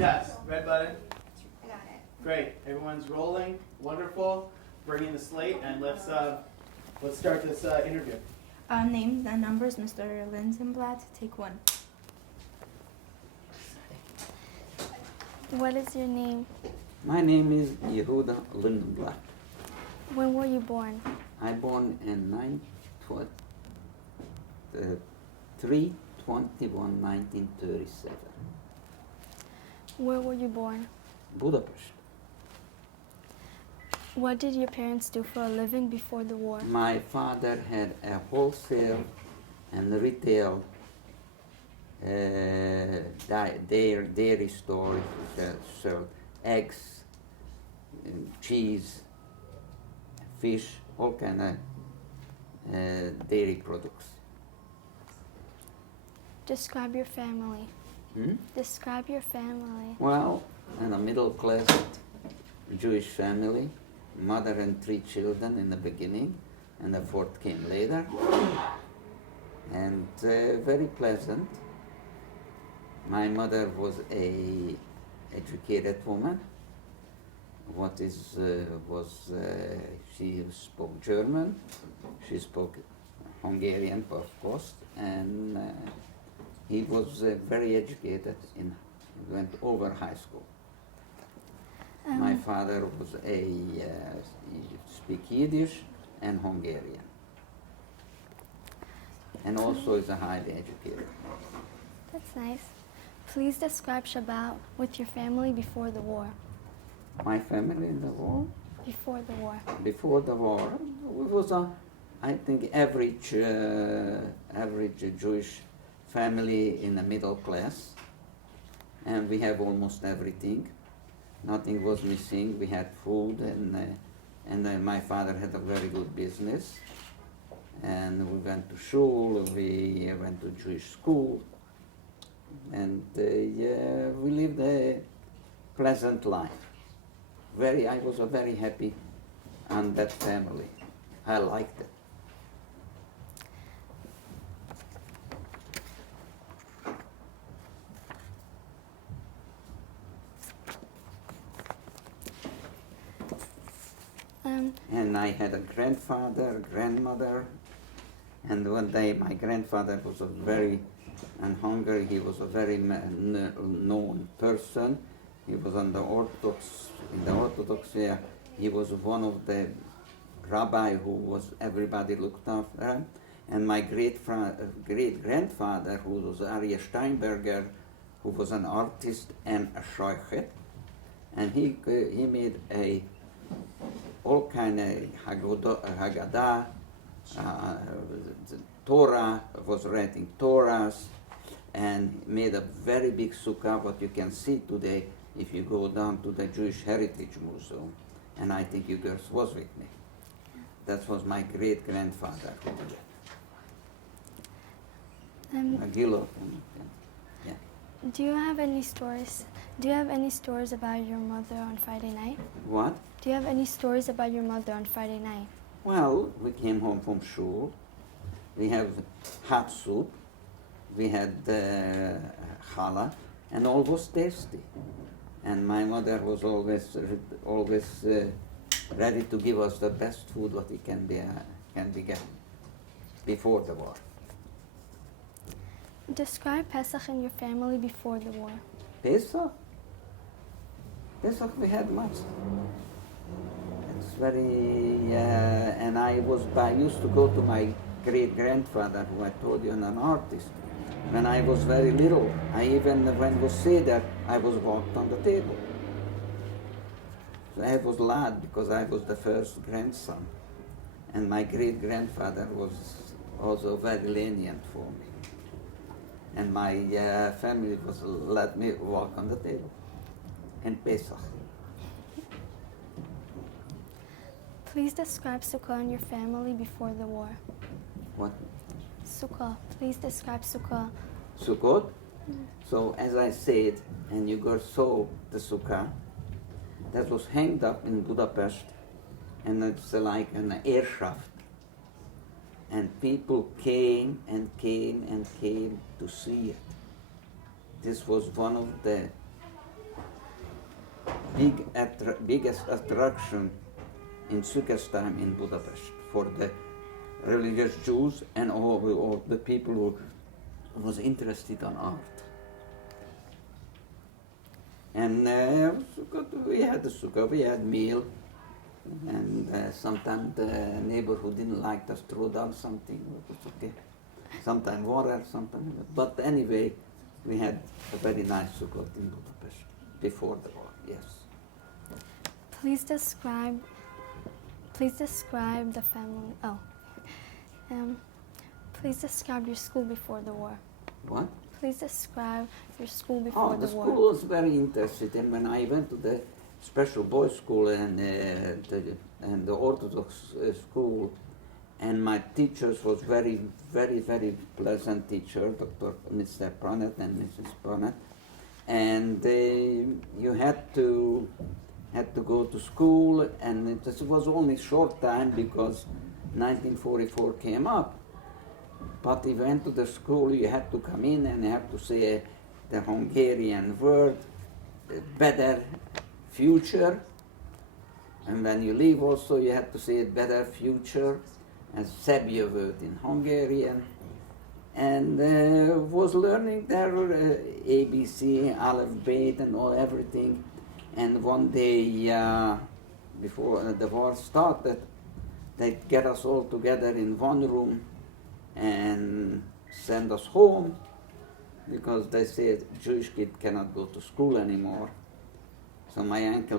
Yes, red button. I got it. Great. Everyone's rolling. Wonderful. Bring in the slate and let's start this interview. Names and numbers, Mr. LINDENBLATT, take one. What is your name? My name is Yehuda Lindenblatt. When were you born? I born in 3/21/1937, Where were you born? Budapest. What did your parents do for a living before the war? My father had a wholesale and retail dairy store. He sold eggs, cheese, fish, all kind of dairy products. Describe your family. Hmm? Describe your family. Well, in a middle class Jewish family, mother and 3 children in the beginning, and the 4th came later, and very pleasant. My mother was a educated woman. She spoke German, she spoke Hungarian, of course, and he was very educated. He went over high school. My father was he speak Yiddish and Hungarian, and also is a highly educated. That's nice. Please describe Shabbat with your family before the war. My family in the war. Before the war. Before the war, it was I think average Jewish family in the middle class, and we have almost everything. Nothing was missing. We had food, and my father had a very good business, and we went to shul. We went to Jewish school, and we lived a pleasant life. I was very happy on that family. I liked it. And I had a grandfather, grandmother, and one day my grandfather was in Hungary, he was a very known person. He was in the Orthodox area. He was one of the rabbi who everybody looked after. And my great-grandfather, who was Aryeh Steinberger, who was an artist and a shochet, and he made all kind of Haggadah, Torah, was writing Torahs, and made a very big sukkah, what you can see today if you go down to the Jewish Heritage Museum. And I think you girls was with me. That was my great-grandfather who did it. Gilo. Yeah. Do you have any stories? Do you have any stories about your mother on Friday night? What? Do you have any stories about your mother on Friday night? Well, we came home from shul. We have hot soup. We had challah, and all was tasty. And my mother was always ready to give us the best food what it can be gotten before the war. Describe Pesach in your family before the war. Pesach we had much. It's very, and I used to go to my great-grandfather, who I told you, an artist. When I was very little, when it was seder, I was walked on the table. So I was glad because I was the first grandson. And my great-grandfather was also very lenient for me. And my family let me walk on the table in Pesach. Please describe Sukkah in your family before the war. What? Sukkah. Please describe Sukkah. Sukkot? So as I said, and you go saw the Sukkah, that was hanged up in Budapest, and it's like an air shaft. And people came and came and came to see it. This was one of the biggest attraction in Sukkot time in Budapest for the religious Jews and all the people who was interested in art. And we had the sukkah, we had meal, and sometimes the neighbor who didn't like us threw down something, it was okay. Sometimes water, sometimes. But anyway, we had a very nice sukkah in Budapest before the war. Yes. Please describe the family. Please describe your school before the war. What? Please describe your school before The the war. school was very interested, and when I went to the special boys' school and the Orthodox school, and my teachers was very, very, very pleasant teacher, Mr. Pranet and Mrs. Pranet, and you had to go to school, and it was only short time because 1944 came up. But if you went to the school, you had to come in and you have to say the Hungarian word, better future. And when you leave also, you had to say better future, and Szabja word in Hungarian. And was learning their ABC, Aleph, Bet, and all everything. And one day, before the war started, they get us all together in one room and send us home because they said Jewish kid cannot go to school anymore. So my uncle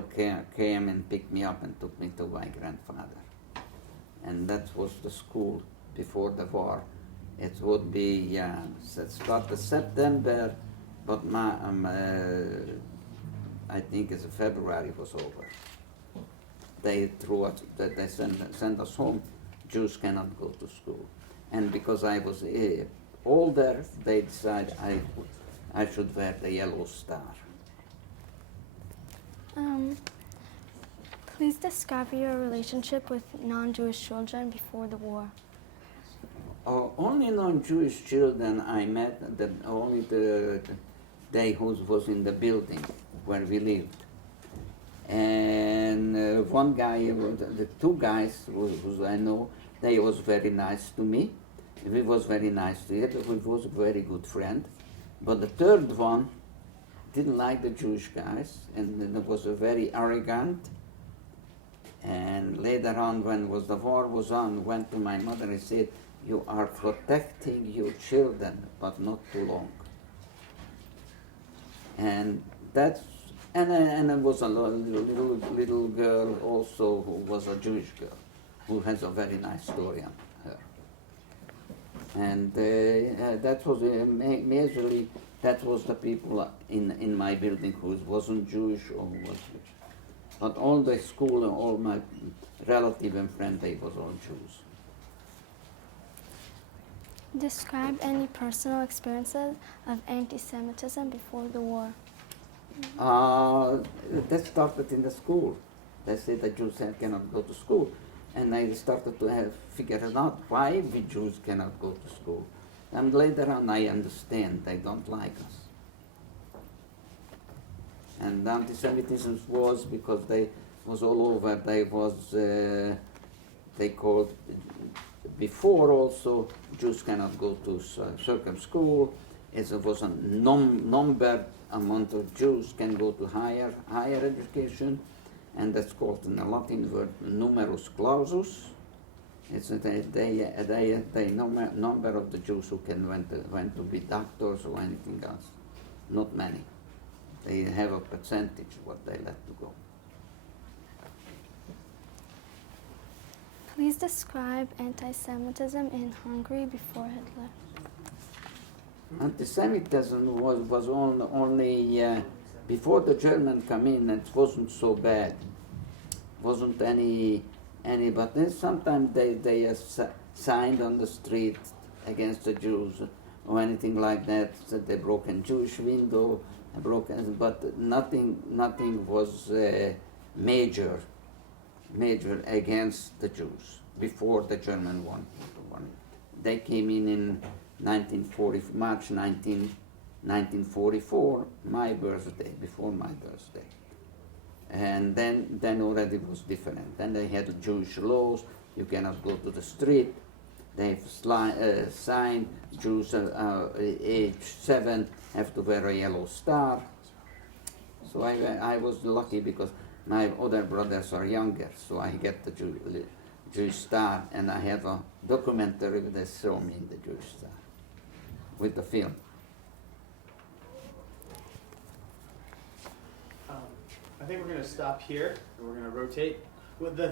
came and picked me up and took me to my grandfather. And that was the school before the war. It would be started September, but I think it's February was over. They threw us, they sent us home. Jews cannot go to school. And because I was older, they decided I should wear the yellow star. Please describe your relationship with non-Jewish children before the war. Only non-Jewish children I met, only the day who was in the building where we lived. And one guy, the two guys who I know, they was very nice to me. He was very nice to him. He was a very good friend. But the third one didn't like the Jewish guys, and was a very arrogant. And later on, when the war was on, went to my mother and said, "You are protecting your children, but not too long." And that's and there was a little girl also who was a Jewish girl, who has a very nice story on her. And that was majorly that was the people in my building who wasn't Jewish or was Jewish. But all the school and all my relatives and friends, they was all Jews. Describe any personal experiences of anti-Semitism before the war. That started in the school. They said the Jews cannot go to school. And I started to figure out why we Jews cannot go to school. And later on I understand they don't like us. And anti-Semitism was because they was all over. They called, before also, Jews cannot go to certain school. It was a number amount of Jews can go to higher education, and that's called in the Latin word numerus clausus. It's the number of the Jews who can went to be doctors or anything else. Not many. They have a percentage what they let to go. Please describe anti-Semitism in Hungary before Hitler. Anti-Semitism was only before the Germans come in. It wasn't so bad. Wasn't any. But then sometimes they signed on the street against the Jews or anything like that. So they broke a Jewish window, but nothing was major against the Jews before the German one. They came in March 1944, my birthday, before my birthday. And then already it was different. Then they had Jewish laws. You cannot go to the street. They have sign, Jews age 7 have to wear a yellow star. So I was lucky because my other brothers are younger, so I get the Jewish star, and I have a documentary where they show me the Jewish star with the film. I think we're going to stop here, and we're going to rotate.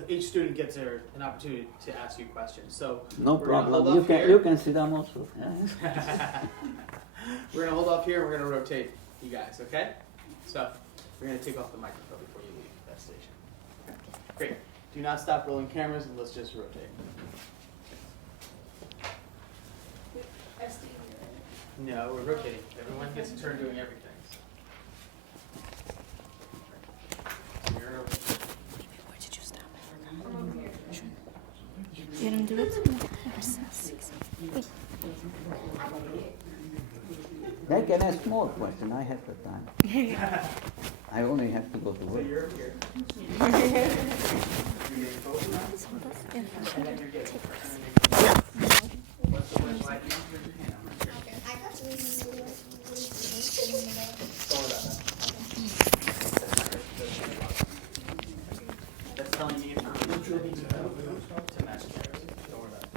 Each student gets an opportunity to ask you questions. So No we're gonna hold problem. off here. You can sit down also. We're going to hold off here, and we're going to rotate you guys, okay? So we're going to take off the microphone before you leave that station. Okay. Great. Do not stop rolling cameras, and let's just rotate. No, we're rotating. Everyone gets a turn doing everything. So you're over. You didn't do it? They can ask more questions. I have the time. I only have to go to So work. you're over here. You're getting both of them, and then you're getting. What's the first light? You don't hear your hand. Don't worry about that. That's telling me if you're looking to match cameras. Don't worry about it.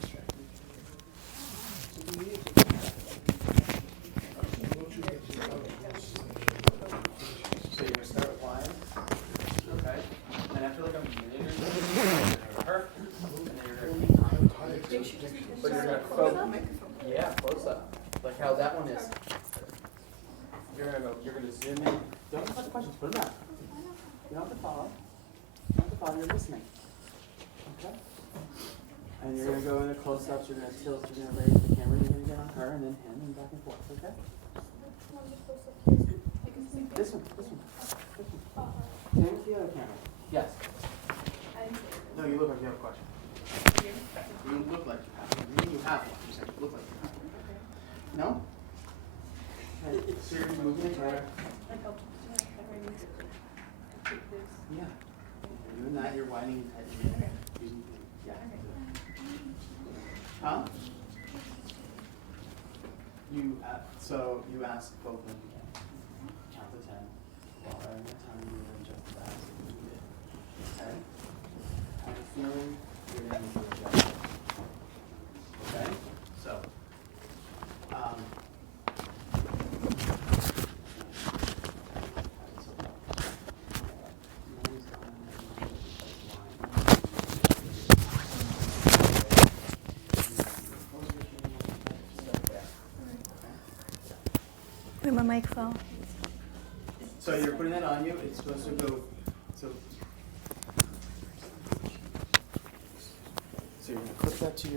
So you're going to start applying. Okay. And then after like a minute or so, you're going to her, and then you're going to keep on. But you're going to focus. Yeah, close up. Like how that one is. You're going to zoom in. Don't ask questions, put them out. You don't have to follow. You don't have to follow, you're listening. Okay? And you're going to go into close-ups, you're going to tilt, you're going to raise the camera, you're going to get on her and then him and back and forth, okay? This one. Same with the other camera. Yes. No, you look like you have a question. You look like you have one. You have one. You said you look like you have one. No? Okay. So you're moving it right. Yeah. You're doing that, you're whining and head. Yeah. Huh? So you ask both of them again. Count to 10. While we're in the time, you're going to adjust that. Okay? Have a feeling you're going to adjust it. Okay? So, Where my mic fell. so you're putting that on you. It's supposed to go. So you're going to clip that to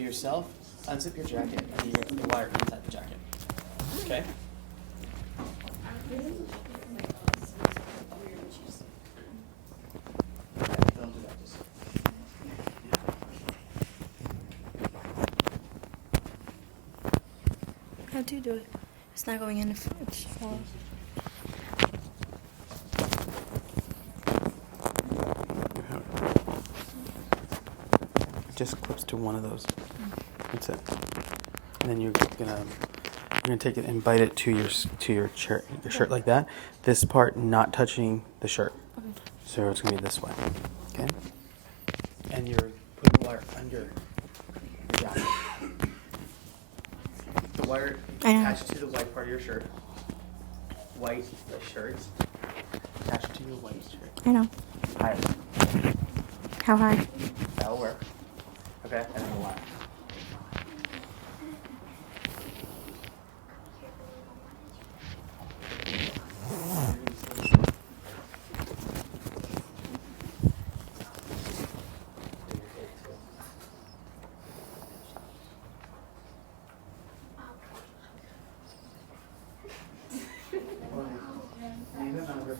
yourself. Unzip your jacket, and you get the wire inside the jacket. Okay. Don't do that. Just. How do you do it? It's not going in the front. It's falling. It just clips to one of those. That's it. And then you're gonna take it and bite it to your shirt like that. This part not touching the shirt. Okay. So it's gonna be this way. Okay. And you're putting the wire under your jacket. The wire attached to the white part of your shirt. White the shirt attached to your white shirt. I know. Higher. How high? That'll work. Okay, and then the wire.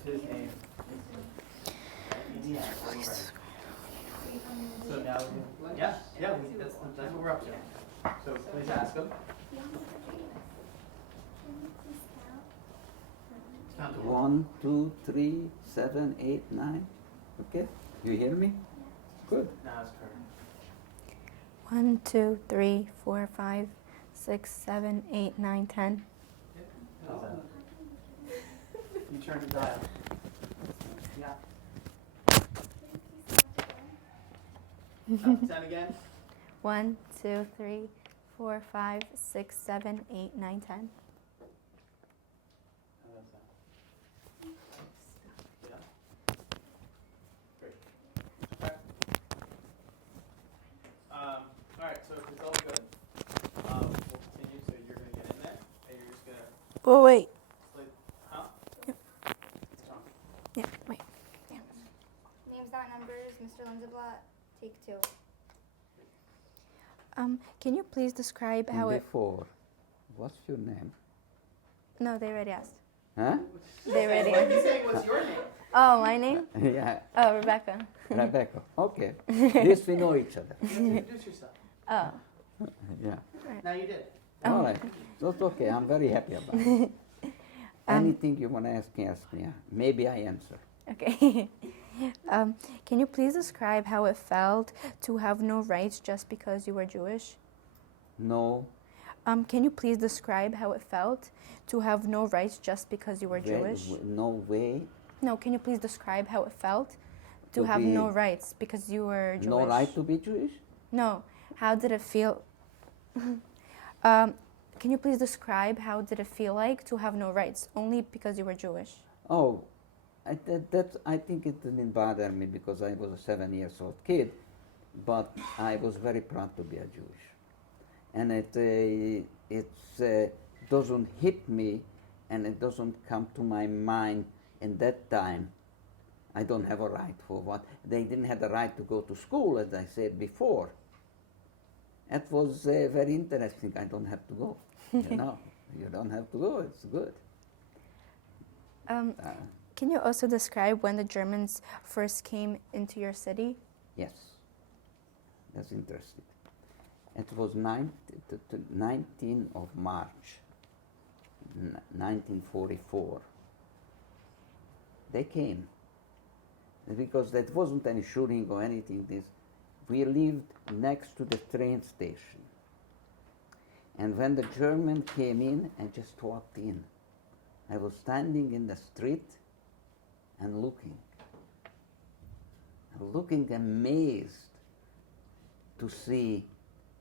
His name. So now, yeah, that's what we're up to. So please ask him. Count to one. 1, 2, 3, 7, 8, 9. Okay? You hear me? Good. Now it's her. 1, 2, 3, 4, 5, 6, 7, 8, 9, 10. How's that? You turn the dial. Yeah. Count to 10 again. 1, 2, 3, 4, 5, 6, 7, 8, 9, 10. How's that? Yeah. Great. Okay. All right. So if it's all good, we'll continue. So you're gonna get in there, and you're just gonna Oh, wait. split. Huh? Yep. What's wrong? Yeah, wait. Names, not numbers, Mr. Lindenblatt, take 2. Can you please describe how it... Before, what's your name? No, they already asked. Huh? They already Why are asked. you saying what's your name? Oh, my name? Yeah, Oh, Rebecca. Rebecca. Okay. At least we know each other. You have to introduce yourself. Oh. Yeah. Now you did. All right. So it's okay. I'm very happy about it. Anything you want to ask me. Maybe I answer. Okay. Can you please describe how it felt to have no rights just because you were Jewish? No. Can you please describe how it felt to have no rights just because you were Jewish? No way. No, can you please describe how it felt to To have be- no rights because you were Jewish? No right to be Jewish? No. How did it feel? Can you please describe how did it feel like to have no rights only because you were Jewish? Oh, I think it didn't bother me because I was a 7-year-old kid, but I was very proud to be a Jewish. And it doesn't hit me and it doesn't come to my mind in that time. I don't have a right for what. They didn't have the right to go to school, as I said before. That was very interesting. I don't have to go. You know, you don't have to go. It's good. Can you also describe when the Germans first came into your city? Yes, that's interesting. It was 19 of March, 1944. They came because there wasn't any shooting or anything. We lived next to the train station. And when the German came in and just walked in, I was standing in the street and looking amazed to see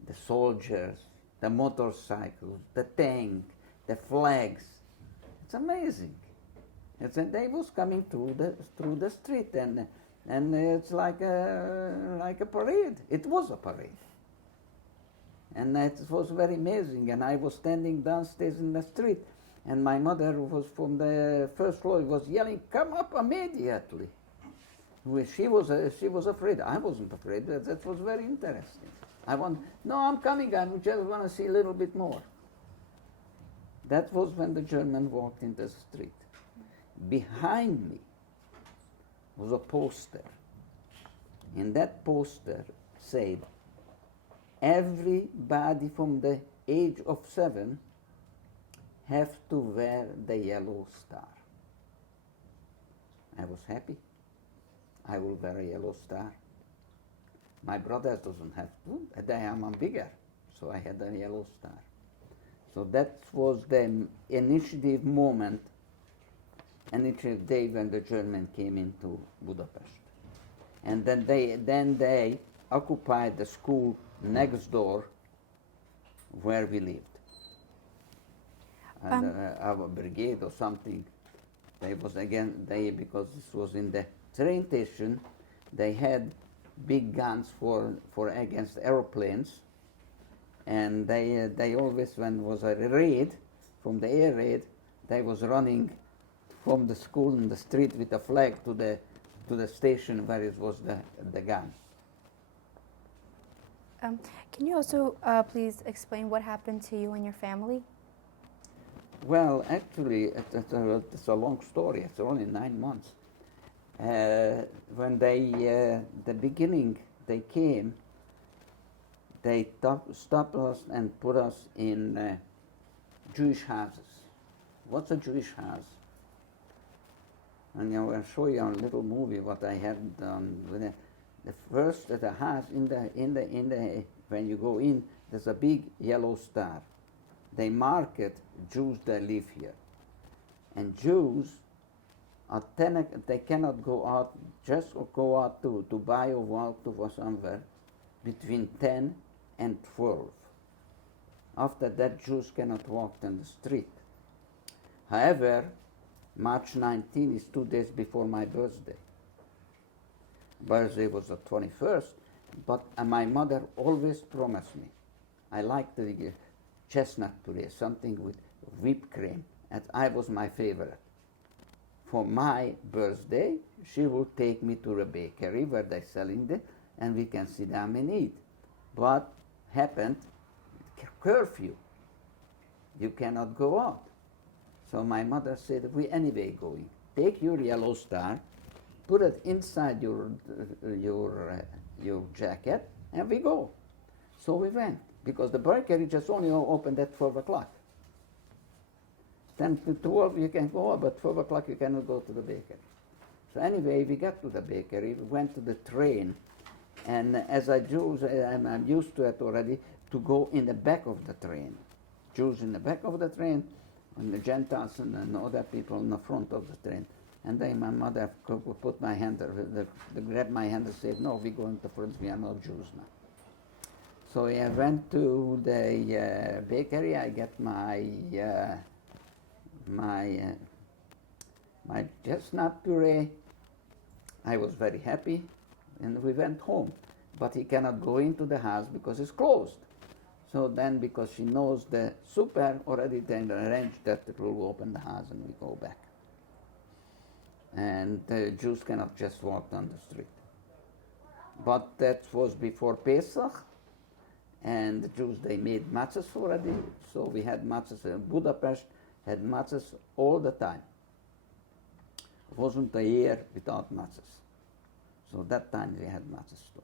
the soldiers, the motorcycles, the tank, the flags. It's amazing. They was coming through the street and it's like a parade. It was a parade. And it was very amazing. And I was standing downstairs in the street, and my mother was from the first floor, was yelling, "Come up immediately!" She was afraid. I wasn't afraid. That was very interesting. No, I'm coming. I just want to see a little bit more. That was when the German walked in the street. Behind me was a poster. And that poster said, everybody from the age of 7 have to wear the yellow star. I was happy. I will wear a yellow star. My brother doesn't have to. I'm bigger, so I had a yellow star. So that was the initiative moment, initiative day when the German came into Budapest. And then they occupied the school next door where we lived. And our brigade or something, because this was in the train station, they had big guns for against airplanes, and they always, when was a raid, from the air raid, they was running from the school in the street with a flag to the station where it was the gun. Can you also please explain what happened to you and your family? Well, actually, it's a long story. It's only 9 months. When the beginning, they came, they stopped us and put us in Jewish houses. What's a Jewish house? And I'll show you a little movie what I had done with it. The first at the house when you go in, there's a big yellow star. They mark it Jews that live here. And Jews are they cannot go out, just go out to buy or walk to somewhere between 10 and 12. After that, Jews cannot walk on the street. However, March 19 is 2 days before my birthday. Birthday was the 21st, but my mother always promised me. I liked the chestnut puree, something with whipped cream, and I was my favorite. For my birthday, she will take me to a bakery where they're selling it, and we can sit down and eat. But happened, curfew. You cannot go out. So my mother said, we anyway going. Take your yellow star, put it inside your jacket, and we go. So we went, because the bakery just only opened at 12 o'clock. 10 to 12 you can go, but 12 o'clock you cannot go to the bakery. So anyway, we got to the bakery, we went to the train, and as a Jew, I'm used to it already, to go in the back of the train. Jews in the back of the train, and the Gentiles and other people in the front of the train. And then my mother put my hand, grabbed my hand and said, no, we go into front, we are not Jews now. So I went to the bakery, I got my chestnut puree. I was very happy, and we went home. But he cannot go into the house because it's closed. So then, because she knows the super already then arranged that it will open the house and we go back. And the Jews cannot just walk down the street. But that was before Pesach, and the Jews, they made matzahs already, so we had matzahs in Budapest, had matzahs all the time. It wasn't a year without matzahs. So that time we had matzahs too.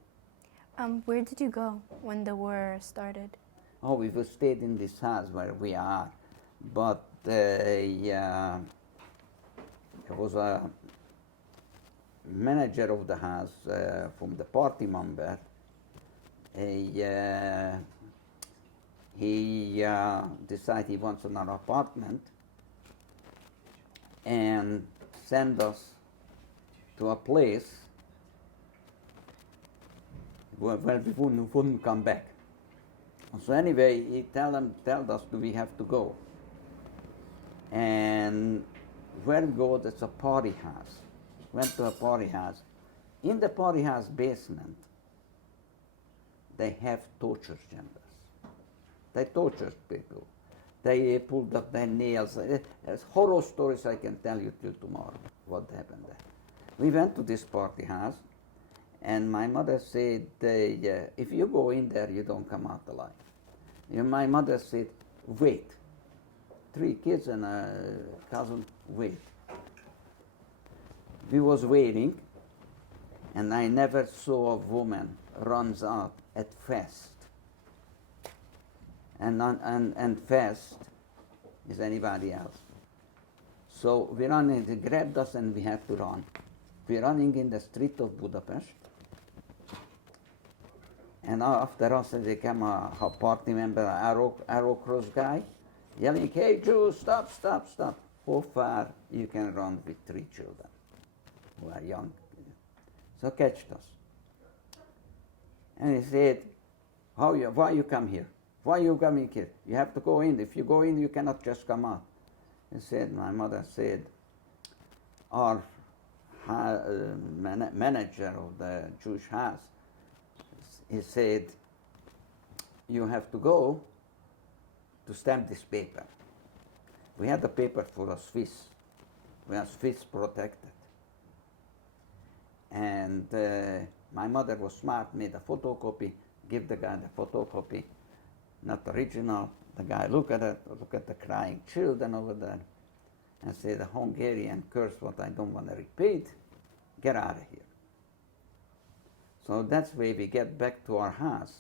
Where did you go when the war started? Oh, we stayed in this house where we are, but there was a manager of the house from the party member. He decided he wants another apartment and send us to a place where we wouldn't come back. So anyway, he told us we have to go. And where we go, there's a party house. Went to a party house. In the party house basement, they have torture chambers. They tortured people. They pulled up their nails. There's horror stories I can tell you till tomorrow what happened there. We went to this party house, and my mother said, if you go in there, you don't come out alive. And my mother said, wait. 3 kids and a cousin, wait. We was waiting, and I never saw a woman runs out at fast. And fast is anybody else. So we ran, they grabbed us and we had to run. We're running in the street of Budapest. And after us, there came a party member, arrow cross guy, yelling, hey Jews, stop, stop, stop. How far you can run with 3 children who are young? So catched us. And he said, why you come here? Why you coming here? You have to go in. If you go in, you cannot just come out. He said, my mother said, our manager of the Jewish house, he said, you have to go to stamp this paper. We had the paper for a Swiss. We are Swiss protected. And my mother was smart, made a photocopy, give the guy the photocopy, not original. The guy look at it, look at the crying children over there, and say the Hungarian curse what I don't want to repeat, get out of here. So that's where we get back to our house.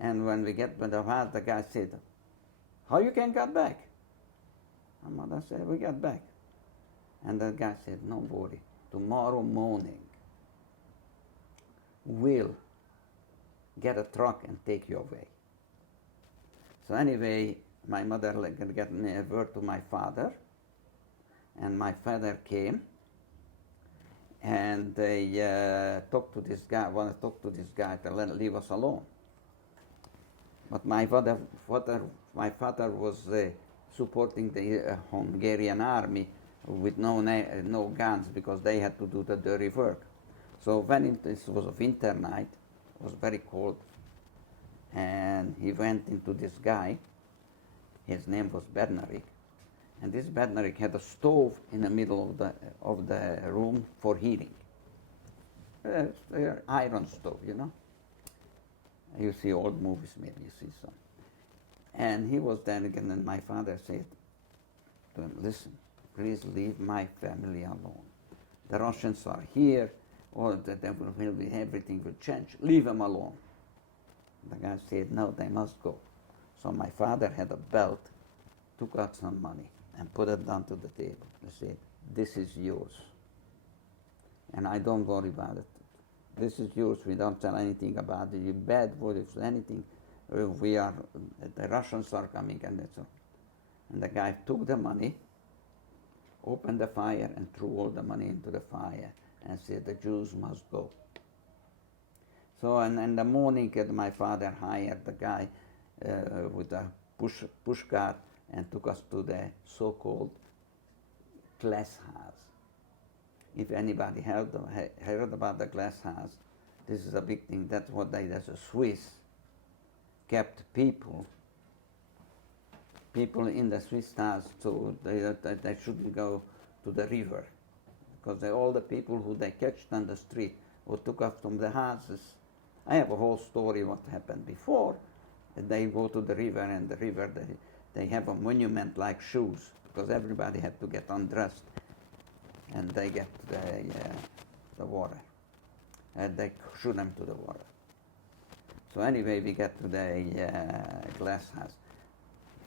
And when we get to the house, the guy said, how you can get back? My mother said, we got back. And the guy said, no worry, tomorrow morning we'll get a truck and take you away. So anyway, my mother got me a word to my father, and my father came, and they talked to this guy, wanted to talk to this guy to leave us alone. But my father was supporting the Hungarian army with no guns, because they had to do the dirty work. So when this was a winter night, it was very cold, and he went into this guy. His name was Bednarik, and this Bednarik had a stove in the middle of the room for heating. Iron stove, you know. You see old movies, maybe you see some. And he was then again, and my father said to him, listen, please leave my family alone. The Russians are here, or everything will change. Leave them alone. The guy said, no, they must go. So my father had a belt, took out some money, and put it down to the table. He said, this is yours. And I don't worry about it. This is yours. We don't tell anything about it. You bad word, if anything. The Russians are coming, and that's all. And the guy took the money, opened the fire, and threw all the money into the fire, and said, the Jews must go. So, and in the morning, my father hired the guy with a push cart and took us to the so-called glass house. If anybody heard about the glass house, this is a big thing. That's what as a Swiss kept people in the Swiss house, so they shouldn't go to the river, because all the people who they catched on the street or took off from the houses. I have a whole story what happened before. They go to the river, and the river they have a monument like shoes, because everybody had to get undressed, and they get the water, and they shoot them to the water. So anyway, we get to the glass house.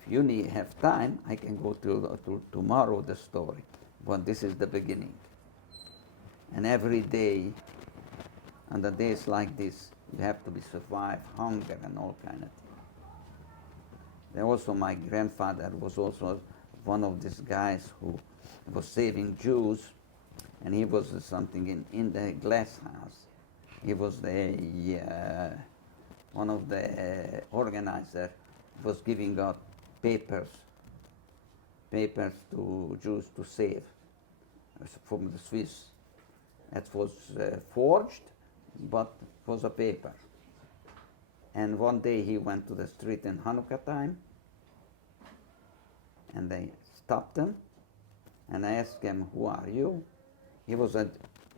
If you have time, I can go to tomorrow the story, but this is the beginning. And every day, on the days like this, you have to survive hunger and all kind of things. Then also my grandfather was also one of these guys who was saving Jews, and he was something in the glass house. He was one of the organizers, was giving out papers to Jews to save from the Swiss. It was forged, but it was a paper. And one day he went to the street in Hanukkah time, and they stopped him, and I asked him, who are you? He was a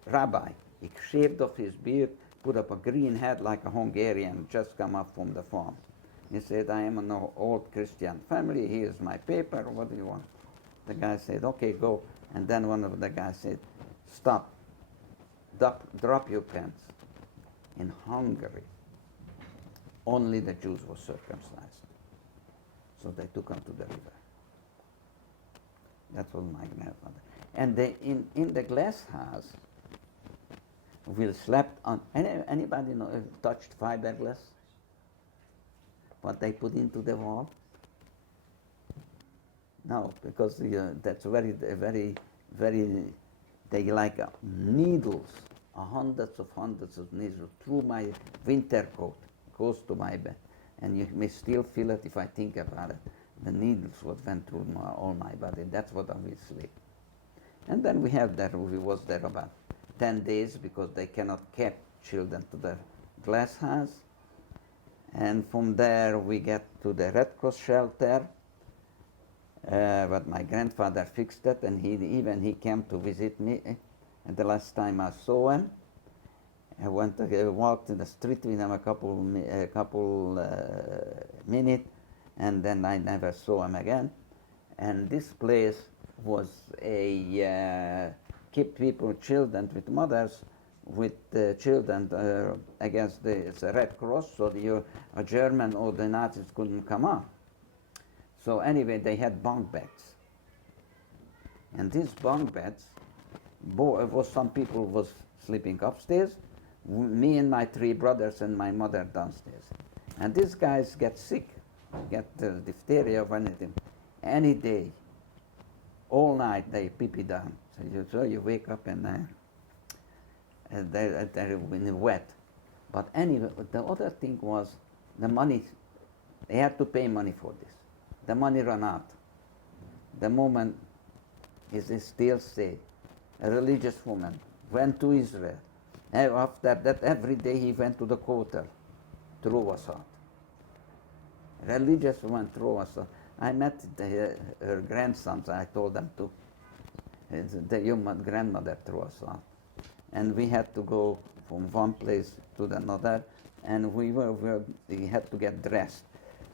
rabbi. He shaved off his beard, put up a green hat like a Hungarian, just come up from the farm. He said, I am an old Christian family, here's my paper, what do you want? The guy said, okay, go. And then one of the guys said, stop, drop your pants. In Hungary, only the Jews were circumcised. So they took them to the river. That was my grandfather. And they, in the glass house, we slept on, anybody touched fiberglass? What they put into the wall? No, because that's very, they like needles, hundreds of needles through my winter coat, goes to my bed. And you may still feel it if I think about it. The needles what went through all my body. That's what I will sleep. And then we was there about 10 days, because they cannot keep children to the glass house. And from there we get to the Red Cross shelter. But my grandfather fixed it, and he came to visit me. And the last time I saw him, I walked in the street with him a couple minutes, and then I never saw him again. And this place was keep children with mothers, with children against the Red Cross, so a German or the Nazis couldn't come on. So anyway, they had bunk beds. And these bunk beds, was some people was sleeping upstairs, me and my 3 brothers and my mother downstairs. And these guys get sick, get diphtheria or anything, any day, all night they pee down. So you wake up and they're wet. But anyway, the other thing was the money. They had to pay money for this. The money ran out. The moment is still say, a religious woman went to Israel. And after that, every day he went to the kotel, threw us out. Religious woman threw us out. I met her grandsons. I told them to. The young grandmother threw us out, and we had to go from one place to another, and we had to get dressed.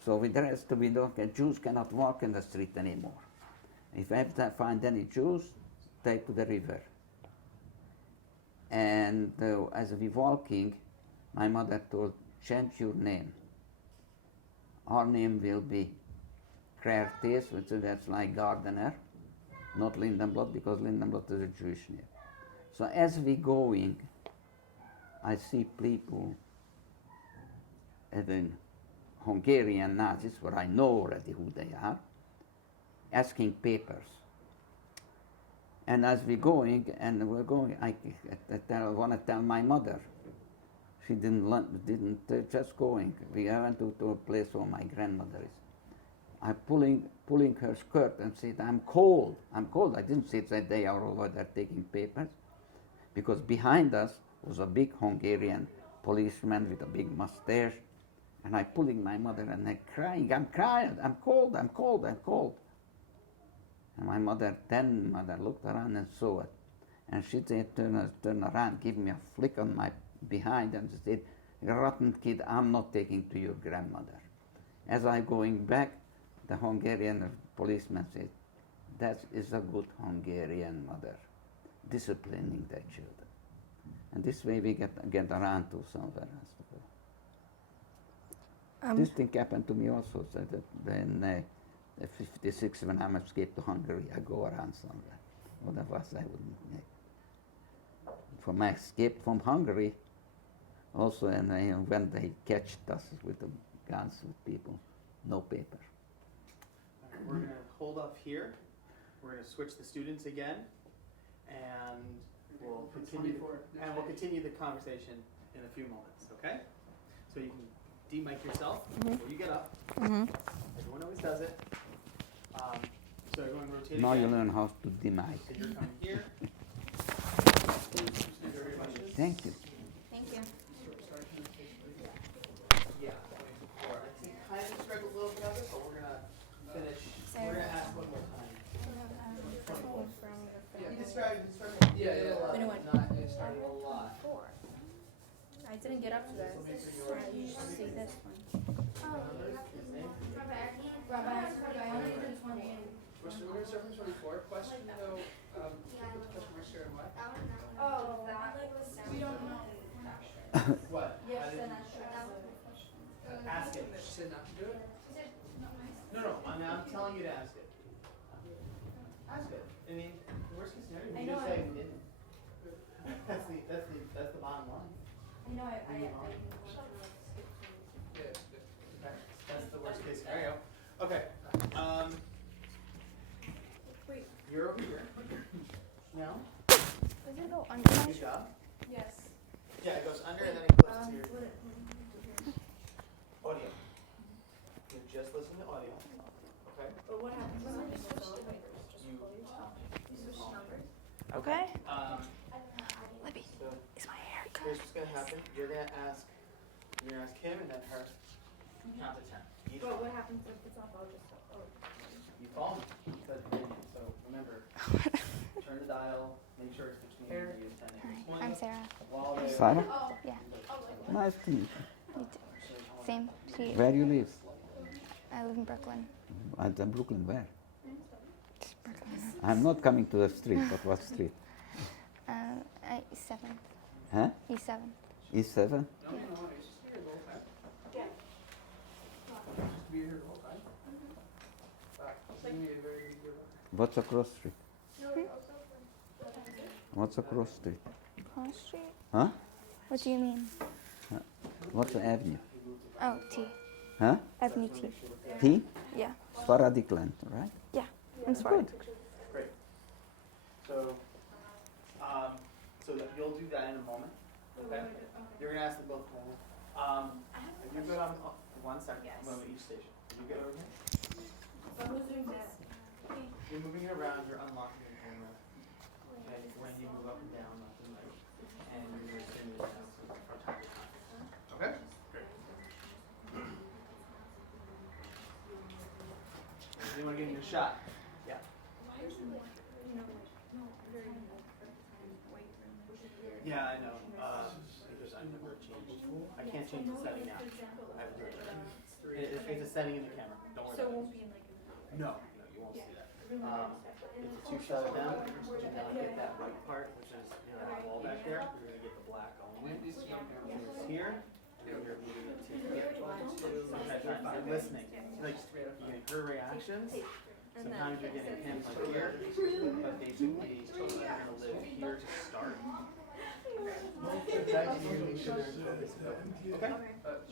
So we dressed to be okay. Jews cannot walk in the street anymore. If I have to find any Jews, take to the river. And as we walking, my mother told, change your name. Our name will be Kreertes, which is that's like gardener, not Lindenblatt, because Lindenblatt is a Jewish name. So as we going, I see people, and then Hungarian Nazis, where I know already who they are, asking papers. And as we're going, I want to tell my mother. She didn't just going. We went to a place where my grandmother is. I'm pulling her skirt and said, I'm cold. I didn't say that they are over there taking papers, because behind us was a big Hungarian policeman with a big mustache, and I'm pulling my mother and I'm crying, I'm cold. And my mother looked around and saw it. And she said, turn around, give me a flick on my behind, and she said, rotten kid, I'm not taking to your grandmother. As I going back, the Hungarian policeman said, that is a good Hungarian mother, disciplining their children. And this way we get around to somewhere else. This thing happened to me also, so that when 56, when I escaped to Hungary, I go around somewhere. Otherwise I wouldn't make. For my escape from Hungary, also, and when they catch us with the guns with people, no paper. All right, we're going to hold off here. We're going to switch the students again, and we'll continue the conversation in a few moments. Okay? So you can de-mic yourself before you get up. Everyone always does it. So everyone rotate Now again. you learn how to deny. So you're coming here. Thank you. Thank you. Yeah, 24. I think kind of struggled a little bit of it, but we're gonna finish. We're gonna ask one more time. You described. Yeah. Not it started a lot. I didn't get up to that. You should see this one. We're gonna start from 24. Question though. Question mark here and why? Oh, that was. We don't know. What? Yes, I didn't- then I should ask. Ask it. She said not to do it? No, I'm telling you to ask it. Ask it. I mean, worst case scenario, I you know just I- say we didn't. That's the bottom line. I know, That's the worst case scenario. Okay, Wait. you're over here. Now, Does it go under my good job. Yes. Yeah, it goes under and then it clips to your audio. You just listen to audio, okay? But what happens when I switch the Okay. Libby, So is my hair good? here's what's gonna happen. You're gonna ask him and then her. Count to 10. Each But one. what happens if it's off? I'll just, You follow me. It's at the beginning. So remember, turn the dial. Make sure it's between 3 and 10. If it's 20, I'm Sarah. while they Sarah, Oh, Yeah, nice to meet you. me too. Same to you. Where you live? I live in Brooklyn. At Brooklyn, where? Just Brooklyn. I'm not coming to the street, but what street? East 7. Huh? East 7. East 7? No, it's just here the whole time. Just be here the whole time. Give me a very good. What's across street? no, What's across street? Cross Street? Huh? What do you mean? What's the avenue? Oh, T. Huh? Avenue T. T? Yeah. Sporadic land, right? Yeah. I'm sorry. Great. So, that you'll do that in a moment. Okay. You're gonna ask them both. Are you good on 1 second? Yes. I'm going to each station. Are you good over here? So who's doing this? You're moving it around. You're unlocking the camera. Okay. When you move up and down, left and right, and you're gonna spin it down from time to time. Okay. Great. You want to give me a shot? Yeah. Yeah, I know. I've never changed. I can't change the setting now. I have to do it. It's a setting in the camera. Don't worry So it about won't it. be in like No, you won't see that. It's a two-shot of them. You're gonna get that right part, which is the wall back there. You're gonna get the black only. It's here. You're moving it to here. I'm listening. Like, you're getting her reactions. Sometimes you're getting him like here, but basically you're gonna live here to start. Okay,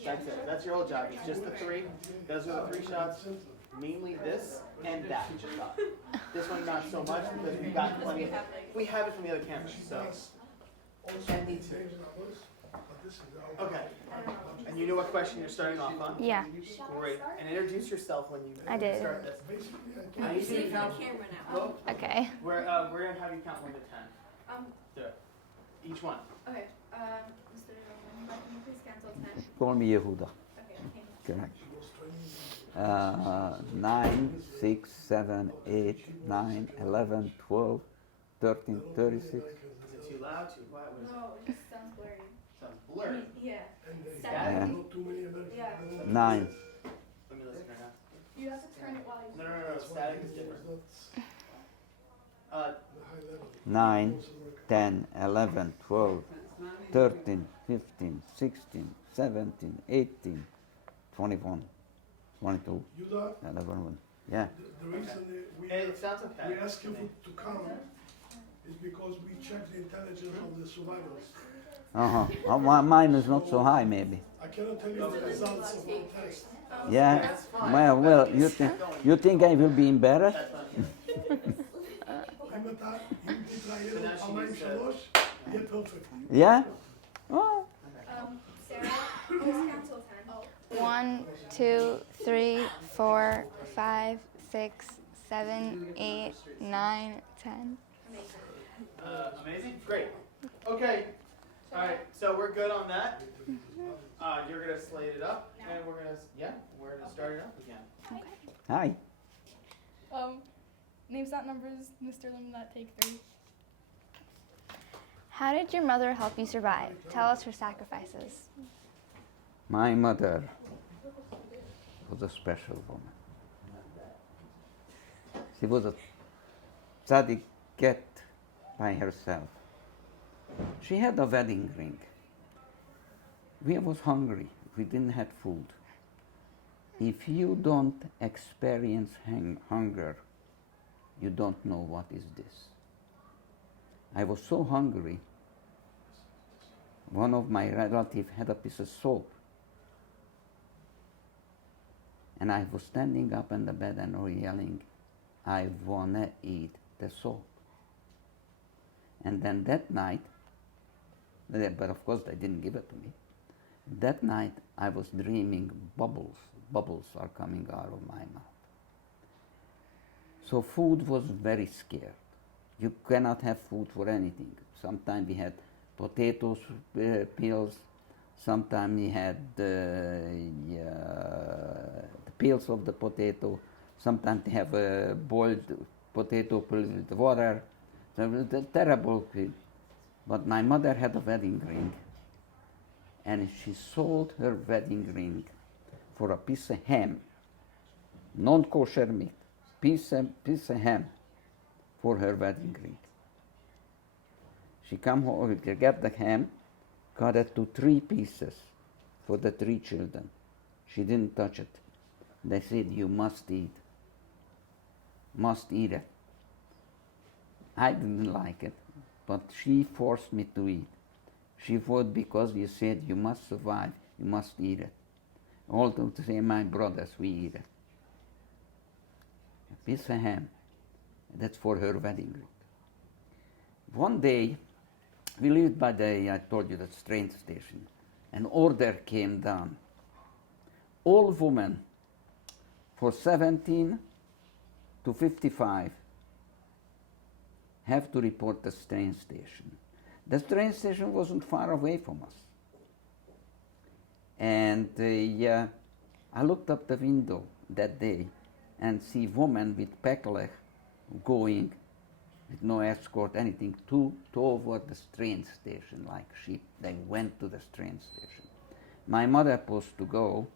that's it. That's your whole job. It's just the 3. Those are the 3 shots. Mainly this and that shot. This one not so much because we got plenty. We have it from the other cameras. So. And these 2. Okay. And you know what question you're starting off on? Yeah. Great. And introduce yourself when you I did. start this. I need you to count. Well, Okay. we're gonna have you count 1 to 10. Do it. Each one. Okay, Mr. Can you please cancel 10? Call me Yehuda. Okay, Correct. 9, 6, 7, 8, 9, 11, 12, 13, 36. Is it too loud? Too quiet? What is it? No, it just sounds blurry. Sounds blurry. Yeah. Yeah. Yeah. 9. Let me listen right now. You have to turn it while you. No. Static is different. 9, 10, 11, 12, 13, 15, 16, 17, 18, 21, 22, 11. Yeah. The reason It sounds okay. we ask you to come is because we check the intelligence of the survivors. Mine is not so high, maybe. I cannot tell you the results of the test. Yeah. That's fine. Well, you think I will be embarrassed? אם אתה, אם תתראיין עוד פעמיים 3, יהיה פרפקט. Yeah. Oh. Sarah, please cancel 10. 1, 2, 3, 4, 5, 6, 7, 8, 9, 10. Amazing. Great. Okay. All right. So we're good on that. You're gonna slate it up, and we're gonna start it up again. Hi. Names, not numbers, Mr. LINDENBLATT, take 3. How did your mother help you survive? Tell us her sacrifices. My mother was a special woman. She was a tzaddiket by herself. She had a wedding ring. We was hungry. We didn't have food. If you don't experience hunger, you don't know what is this. I was so hungry. One of my relatives had a piece of soap. And I was standing up in the bed and yelling, I wanna eat the soap. And then that night, but of course they didn't give it to me. That night I was dreaming bubbles. Bubbles are coming out of my mouth. So food was very scarce. You cannot have food for anything. Sometimes we had potatoes peels. Sometimes we had the peels of the potato. Sometimes they have a boiled potato filled with water. So it was a terrible thing. But my mother had a wedding ring, and she sold her wedding ring for a piece of ham, non-kosher meat, piece of ham for her wedding ring. She come home, get the ham, cut it to 3 pieces for the 3 children. She didn't touch it. They said, you must eat it. I didn't like it, but she forced me to eat. She fought because you said you must survive, you must eat it. All to say my brothers, we eat it. A piece of ham. That's for her wedding ring. One day, we lived by the, I told you, the train station. An order came down. All women for 17 to 55 have to report the train station. The train station wasn't far away from us. And I looked up the window that day and see women with pekelech going with no escort, anything, toward the train station like sheep. They went to the train station. My mother supposed to go,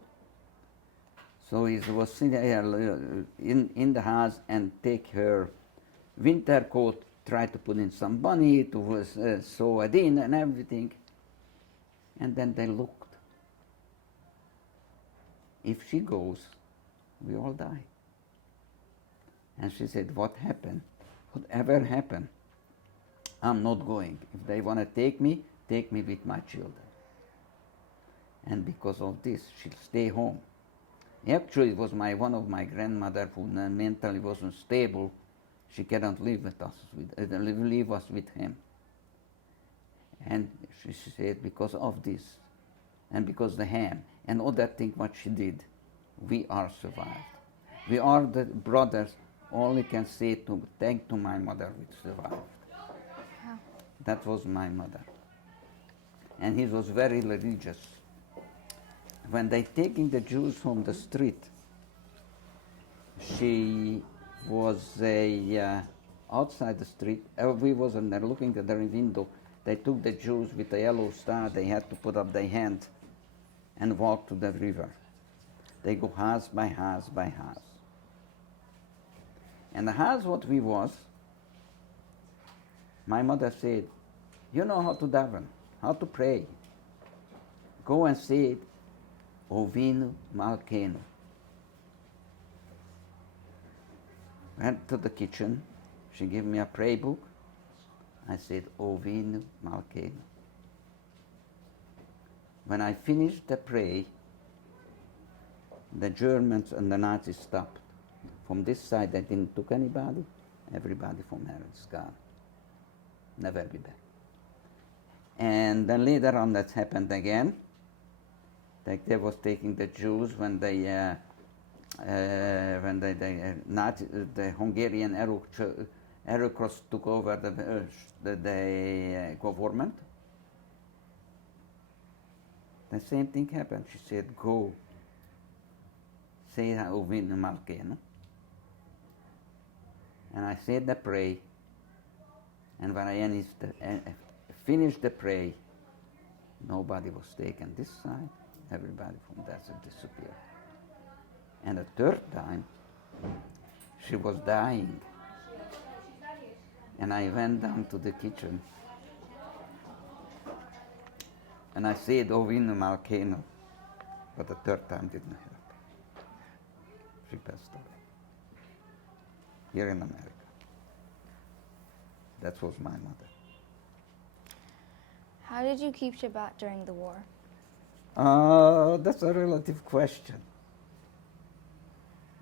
so he was sitting there in the house and take her winter coat, try to put in some bunny to sew it in and everything. And then they looked. If she goes, we all die. And she said, what happened? Whatever happened, I'm not going. If they want to take me with my children. And because of this, she'll stay home. Actually, it was one of my grandmother who mentally wasn't stable. She cannot live with us, leave us with him. And she said, because of this, and because the ham, and all that thing what she did, we are survived. We are the brothers. Only can say thank to my mother we survived. Wow. That was my mother. And he was very religious. When they taking the Jews from the street, she was outside the street. We was in there looking at the window. They took the Jews with the yellow star. They had to put up their hand and walk to the river. They go house by house by house. And the house what we was, my mother said, you know how to daven, how to pray. Go and say it, Ovinu Malkeinu. Went to the kitchen, she gave me a prayer book. I said, Ovinu Malkeinu. When I finished the prayer, the Germans and the Nazis stopped. From this side, they didn't took anybody. Everybody from here is gone. Never be back. And then later on, that happened again. Like they was taking the Jews when the Hungarian Aerocross took over the government. The same thing happened. She said, go. Say Ovinu Malkeinu. And I said the prayer, and when I finished the prayer, nobody was taken this side, everybody from that side disappeared. And the third time, she was dying. And I went down to the kitchen, and I said, Ovinu Malkeinu, but the third time didn't help. She passed away. Here in America. That was my mother. How did you keep Shabbat during the war? That's a relative question.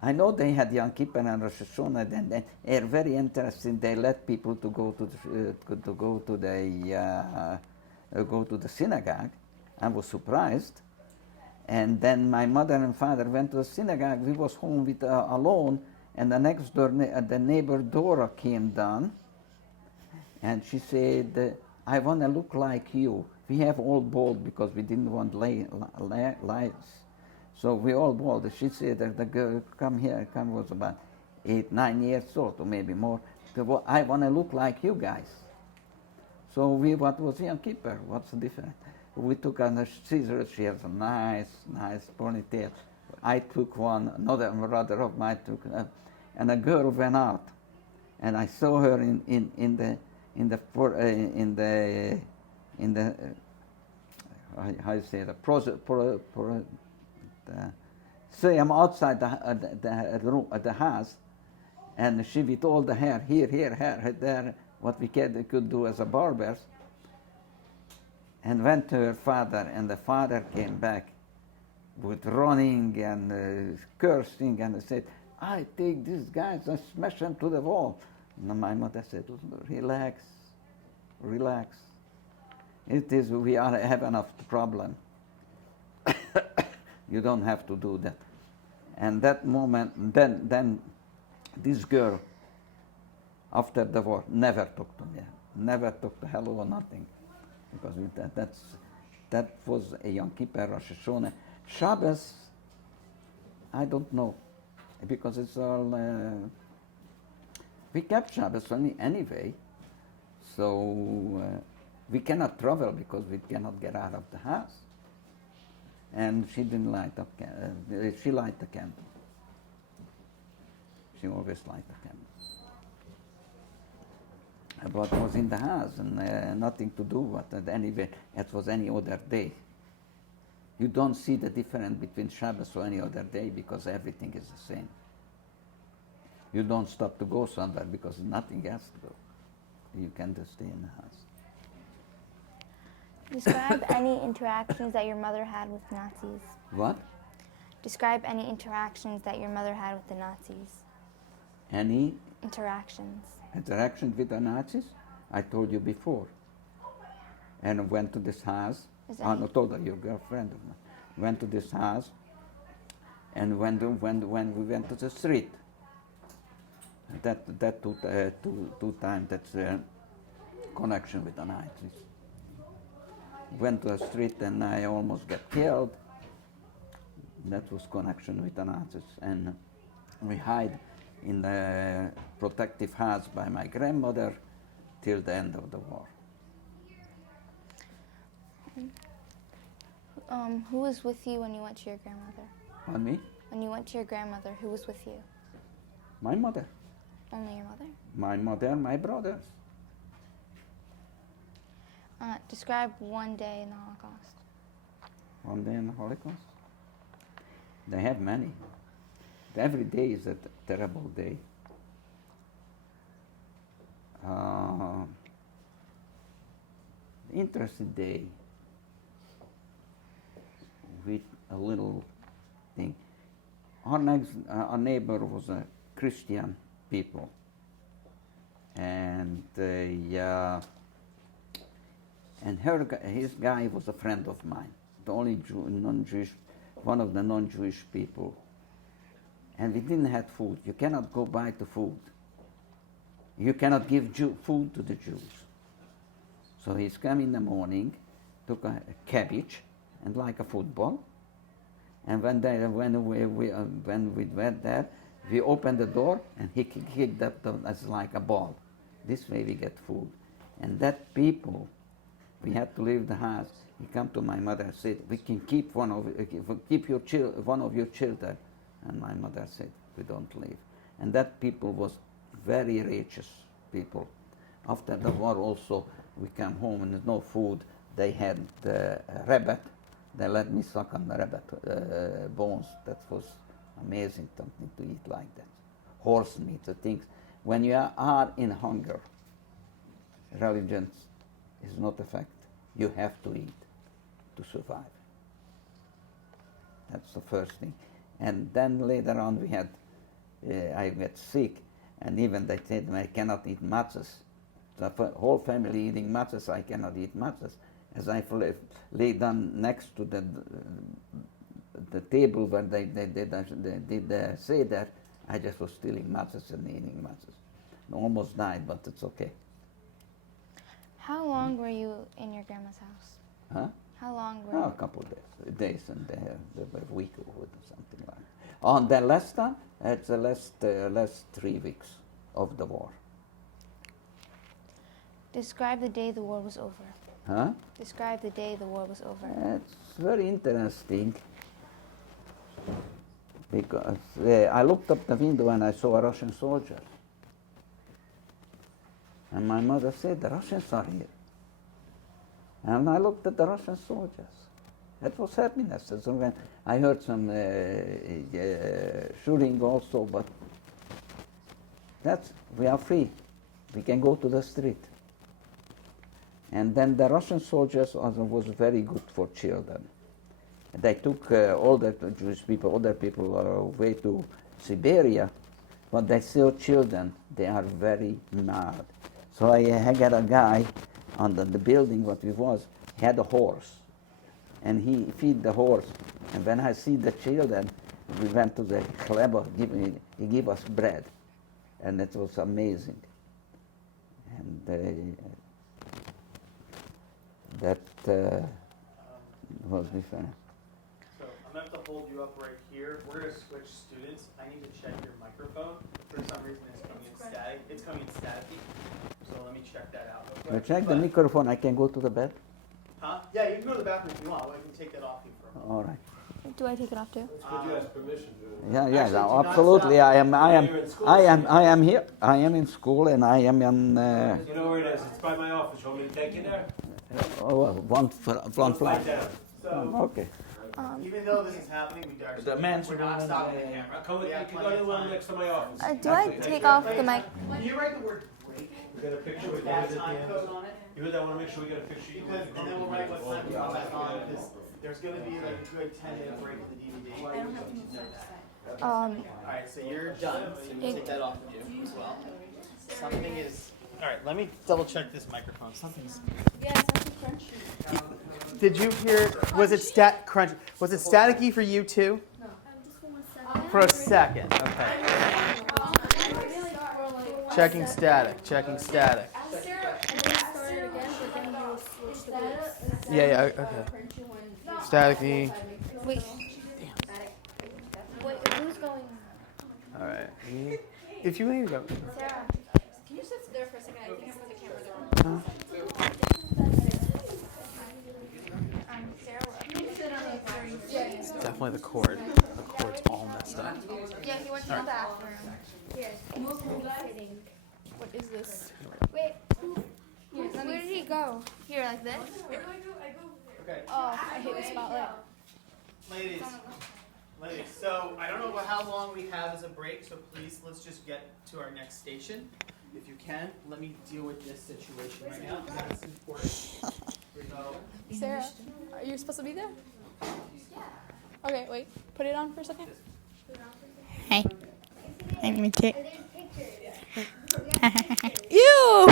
I know they had Yom Kippur and Rosh Hashanah, and they're very interesting. They let people to go to the synagogue. I was surprised. And then my mother and father went to the synagogue. We was home with alone. And the next door, the neighbor Dora came down, and she said, I want to look like you. We have all bald because we didn't want lights. So we all bald. She said that the girl, come here, was about 8, 9 years old, or maybe more. I want to look like you guys. So what was Yom Kippur? What's the difference? We took on the scissors. She has a nice ponytail. I took one, another brother of mine took, and a girl went out, and I saw her in the how you say say I'm outside the room at the house, and she with all the hair here, hair there, what we could do as a barbers, and went to her father, and the father came back with running and cursing, and said, I take these guys and smash them to the wall. And my mother said, relax, relax. It is, we have enough problem. You don't have to do that. And that moment, then this girl, after the war, never talked to me, never talked to hello or nothing, because that was a Yom Kippur, Rosh Hashanah. Shabbos, I don't know, because it's all, we kept Shabbos anyway, so we cannot travel because we cannot get out of the house. And she didn't light up, she light the candle. She always light the candle. But was in the house and nothing to do, but anyway, it was any other day. You don't see the difference between Shabbos or any other day because everything is the same. You don't stop to go somewhere because nothing else to go. You can just stay in the house. Describe any interactions that your mother had with Nazis. What? Describe any interactions that your mother had with the Nazis. Any Interactions. interaction with the Nazis? I told you before. And went to this house. I told her, your girlfriend of mine. Went to this house, and when we went to the street. That two times, that's connection with the Nazis. Went to the street and I almost got killed. That was connection with the Nazis. And we hide in the protective house by my grandmother till the end of the war. Who was with you when you went to your grandmother? On me? When you went to your grandmother, who was with you? My mother. Only your mother? My mother, my brothers. Describe one day in the Holocaust. One day in the Holocaust? They have many. Every day is a terrible day. Interesting day with a little thing. Our neighbor was a Christian people, and his guy was a friend of mine, the only non-Jewish, one of the non-Jewish people. And we didn't have food. You cannot go buy the food. You cannot give food to the Jews. So he's come in the morning, took a cabbage and like a football. And when we went there, we opened the door and he kicked up as like a ball. This way we get food. And that people, we had to leave the house. He come to my mother and said, we can keep one of your children. And my mother said, we don't leave. And that people was very righteous people. After the war also, we came home and there's no food. They had rabbit. They let me suck on the rabbit bones. That was amazing, something to eat like that. Horse meat, the things. When you are in hunger, religion is not a fact. You have to eat to survive. That's the first thing. And then later on we had, I got sick, and even they said I cannot eat matzahs. The whole family eating matzahs, I cannot eat matzahs. As I lay down next to the table where they did seder, I just was stealing matzahs and eating matzahs. I almost died, but it's okay. How long were you in your grandma's house? Huh? How long were you? A couple of days, and a week or something like that. On the last time, it's the last 3 weeks of the war. Describe the day the war was over. Huh? Describe the day the war was over. It's very interesting because I looked up the window and I saw a Russian soldier. And my mother said, the Russians are here. And I looked at the Russian soldiers. It was happiness. So when I heard some shooting also, but we are free. We can go to the street. And then the Russian soldiers also was very good for children. They took all the Jewish people, other people away to Siberia, but they still children. They are very mad. So I got a guy on the building, what we was, had a horse. And he feed the horse. And when I see the children, we went to the chleba, he gave us bread. And it was amazing. And that was different. So I'm gonna have to hold you up right here. We're gonna switch students. I need to check your microphone. For some reason it's coming in static. It's coming in staticky. So let me check that out real quick. Check the microphone, I can go to the bed? Huh? Yeah, you can go to the bathroom if you want. I can take that off you for a moment. All right. Do I take it off too? Would you ask permission to? Yeah, Actually, do not absolutely. stop. I am You're in school. I am here. I am in school, and I am in. You know where it is? It's by my office. You want me to take you there? One flight. Flight down. So Okay. even though this is happening, The man's we're not room, stopping the camera. Come with, We you have can go plenty to of the one time. next to my office. Do I take off the mic? Can you write the word break We got a picture with with that David at the time end. code on it? You would, I want to make sure we get a picture. Because, and then we'll write what time we go back on, because there's gonna be like a good 10-minute break with the DVD. I don't have to move side to side. Alright, so you're done, so you can take that off of you as well. Something is, alright, let me double check this microphone, something's. Yeah, it's actually crunchy. Did you hear, was it crunch, was it staticky for you too? No. Just for 1 second. For a second, okay. Checking static, checking static. Sarah, and then start it again, but then you switch the boots. Yeah, okay. Staticky, Wait. Wait, who's going? alright. If you need to go. Sarah, can you sit there for a second? I think I put the camera there. Sarah, can you sit on the 30? Yeah. It's definitely the cord. The cord's all messed up. Yeah, he went to the bathroom. What is this? Wait. Where did he go? Here, like this? Okay. Oh, I hate the spotlight. Ladies, so I don't know how long we have as a break, so please, let's just get to our next station. If you can, let me deal with this situation right now, because that's important. So, Sarah, are you supposed to be there? Okay, wait. Put it on for a second. Hey. I'm gonna take. Ew!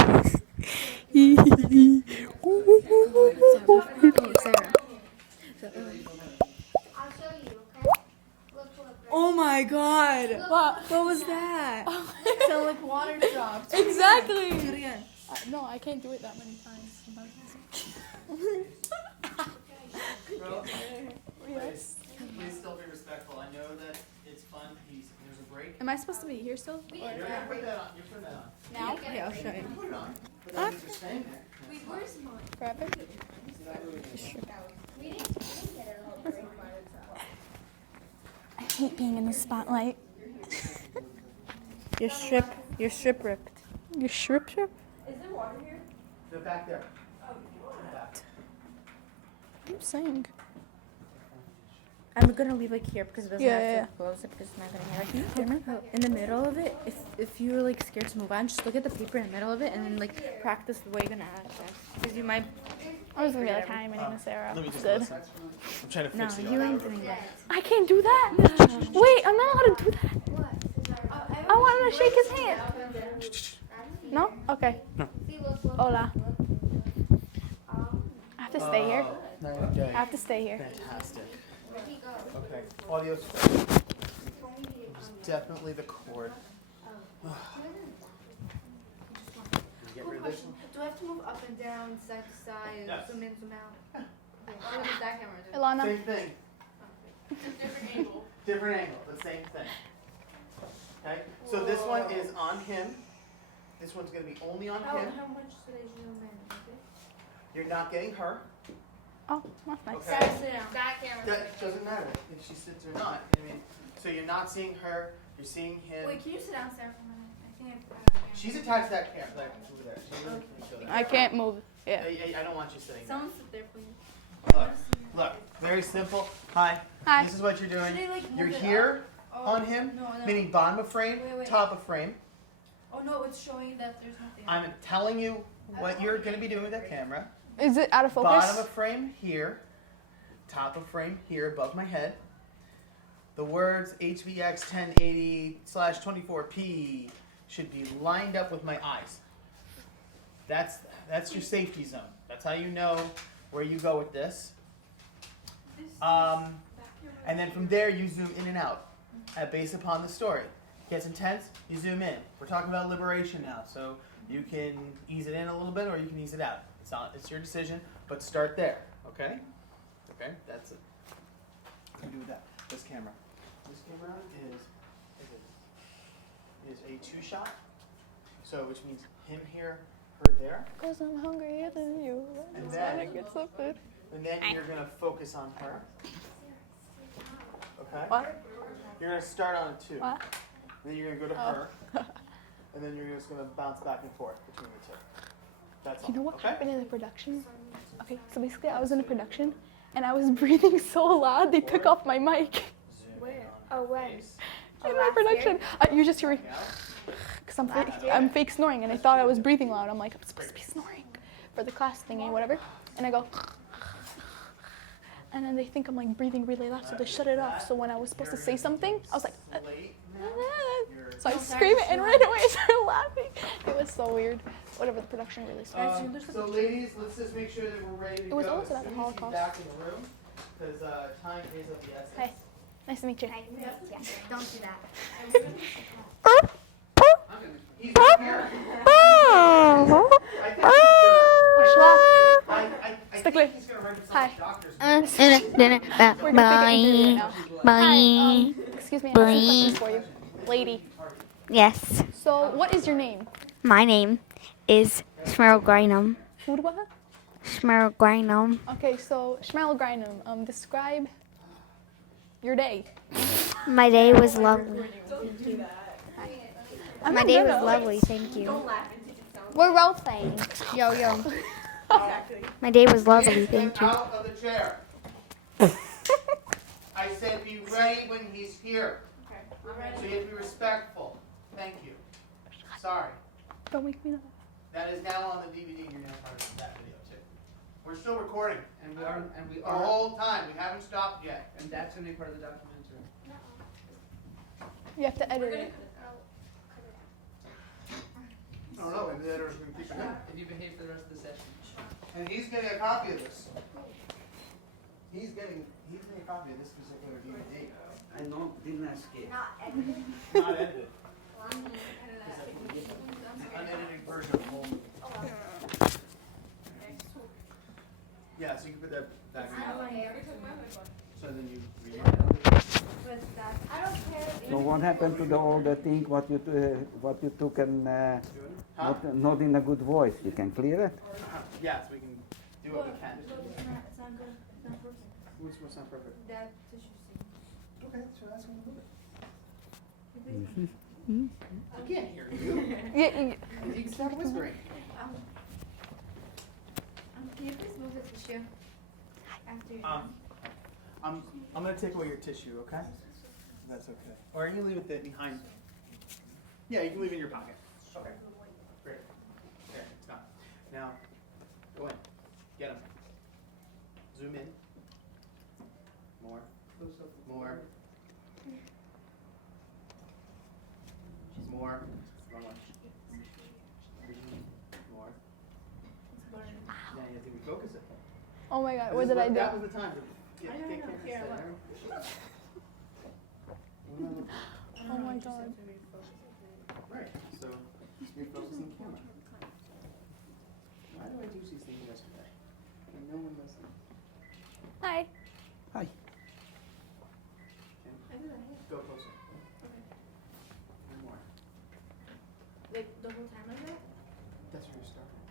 Oh my god. What? What was that? So like water drops. Exactly. No, I can't do it that many times. Yes. please still be respectful. I know that it's fun. There's a break. Am I supposed to be here still? Or You're gonna put that on. You're putting that on. now? Yeah, I'll show you. Put it on. But that means you're staying there. Wait, where's mine? Grab it. I hate being in the spotlight. Your strip ripped. Your strip? Is there water here? They're back there. I'm saying. I'm gonna leave like here because it doesn't Yeah, have yeah, to close it because it's not gonna hear it. In the middle of it, if you're like scared to move on, just look at the paper in the middle of it and then like practice the way you're gonna act. Because you might. I was gonna be like, hi, my name is Sarah. Let me just Good. listen. I'm trying to No, fix it. you ain't doing that. I can't do that. Wait, I'm not allowed to do that. I wanted to shake his hand. No? Okay. No. Hola. I have to stay here. Okay. I have to stay here. Fantastic. Okay. Audio's definitely the cord. Get rid of this one. Do I have to move up and down, side to side, Yes. zoom in, zoom out? What does that camera do? Ilana. Same thing. Different angle. Different angle, but same thing. Okay? So this one is on him. This one's going to be only on him. How much should I zoom in? Okay. You're not getting her. Oh, that's nice. Okay? Sarah, sit down. That camera. That doesn't matter if she sits or not. I mean, so you're not seeing her. You're seeing him. Wait, can you sit down, Sarah, for a minute? I think She's attached to that camera. Like, over there. She doesn't show that. I can't move. Yeah. I don't want you sitting there. Someone sit there, please. Look, very simple. Hi. Hi. This is what you're doing. Should I, like, move You're it here up? on him, No, no. meaning bottom of frame, Wait. top of frame. Oh no, it's showing that there's nothing. I'm telling you what you're going to be doing with that camera. Is it out of focus? Bottom of frame here, top of frame here above my head. The words HVX 1080/24p should be lined up with my eyes. That's your safety zone. That's how you know where you go with this. And then from there you zoom in and out based upon the story. It gets intense, you zoom in. We're talking about liberation now, so you can ease it in a little bit or you can ease it out. It's your decision, but start there, okay? Okay, that's it. What do you do with that? This camera. This camera is a two-shot, so which means him here, her there. Because I'm hungrier than you. And I'm then- trying to get some food. And then you're going to focus on her. Okay? What? You're going to start on it too. What? Then you're going to go to her. And then you're just going to bounce back and forth between the two. That's all. You know what Okay? happened in the production? Okay, so basically I was in a production and I was breathing so loud they took off my mic. Where? Oh, when? In my production. You're just hearing, because I'm fake snoring and I thought I was breathing loud. I'm like, I'm supposed to be snoring for the class thingy, whatever. And I go, and then they think I'm like breathing really loud, so they shut it off. So when I was supposed to say something, I was like, so I screamed and ran away and started laughing. It was so weird. Whatever, the production really started. So ladies, let's just make sure that we're ready to go. It was also about as the soon as he's Holocaust. back in the room, because time is of the essence. Hey, nice to meet you. Yeah, don't do that. He's right here. I think he's gonna write himself Hi. a doctor's We're gonna make an interview right now. Hi, excuse me, I have some questions for you. Lady. Yes. So, what is your name? My name is Shmeryl Grynum. Wudwa? Shmeryl Grynum. Okay, so Shmeryl Grynum, describe your day. My day was lovely. I'm My not day gonna. was lovely, thank you. We're role playing. Yo, yo. My day was lovely, thank you. Out of the chair. I said be ready when he's here. So you have to be respectful. Thank you. Sorry. Don't make me laugh. That is now on the DVD. You're gonna part of that video too. We're still recording. And we are, The whole time. We haven't stopped yet. and that's gonna be part of the documentary. You have to edit it. I don't know. Maybe the editor's gonna keep it in. If you behave for the rest of the session. And he's getting a copy of this. He's getting a copy of this particular DVD. I know, didn't escape. Not edited. The unedited version of the whole movie. Yeah, so you can put that back in. So then you read it. So what happened to the older thing, what you took and not in a good voice? You can clear it? Yes, we can do what we can. What's not perfect? Okay, so that's gonna move it. I can't hear you. Yeah, You can start whispering. Can you please move the tissue after you're done? I'm gonna take away your tissue, okay? That's okay. Or you can leave it behind. Yeah, you can leave it in your pocket. Okay. Great. There, it's gone. Now, go in. Get him. Zoom in. More. More. More. Wrong one. More. Now you have to refocus it. oh my god, what did I do? That was the time to get camera steady. Oh my god. Right, so refocus on the camera. Why do I do these things yesterday? And no one listened. Hi. Hi. Go closer. One more. Like the whole time like that? That's where you're starting.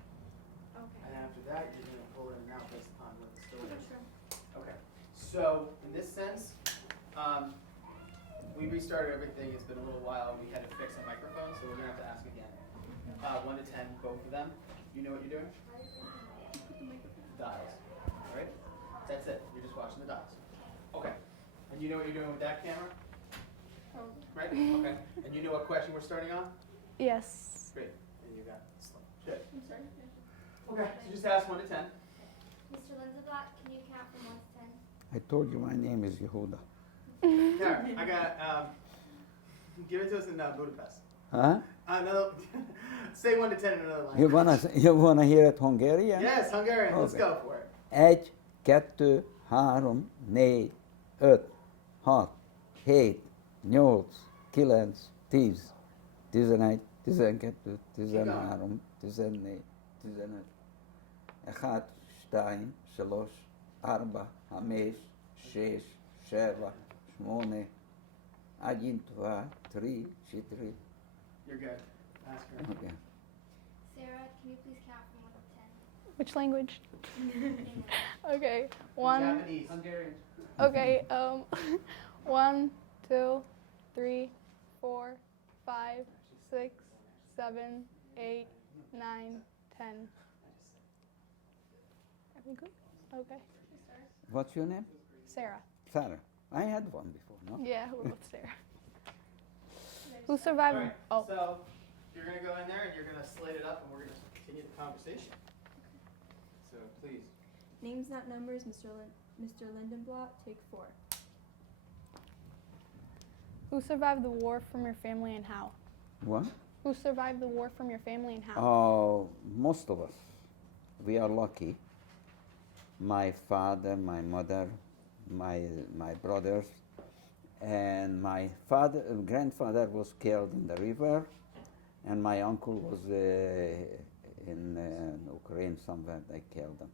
Okay. And after that, you're going to pull it in and out based upon what the story is. Sure. Okay. So, in this sense, we restarted everything. It's been a little while. We had to fix a microphone, so we're going to have to ask again. 1 to 10, both of them. You know what you're doing? Dials. All right? That's it. You're just watching the dials. Okay. And you know what you're doing with that camera? Right? Okay. And you know what question we're starting on? Yes. Great. And you got Slim. Good. I'm sorry. Okay, so just ask 1 to 10. Mr. LINDENBLATT, can you count from 1 to 10? I told you my name is Yehuda. There, I got, give it to us in Budapest. Huh? Another, say 1 to 10 in another language. You wanna hear it Hungarian? Yes, Hungarian. Let's Okay. go for it. 1, 2, 3, 4, 5, 6, 7, 8, 9, 10, 11, 12, 13, 14, 15, 16, 1, 2, 3, 4, 5, 6, 7, 8, 1, 2, 3, 4. You're good. Ask her. Okay. Sarah, can you please count from 1 to 10? Which language? Okay. 1. Japanese. Hungarian. Okay. 1, 2, 3, 4, 5, 6, 7, 8, 9, 10. Are we good? Okay. What's your name? Sarah. Sarah. I had one before, no? Yeah, we're both Sarah. Who survived? All right. Oh. So you're going to go in there and you're going to slate it up and we're going to continue the conversation. So please. Names not numbers, Mr. Lindenblatt, take 4. Who survived the war from your family and how? What? Who survived the war from your family and how? Oh, most of us. We are lucky. My father, my mother, my brothers, and my grandfather was killed in the river, and my uncle was in Ukraine somewhere. They killed him.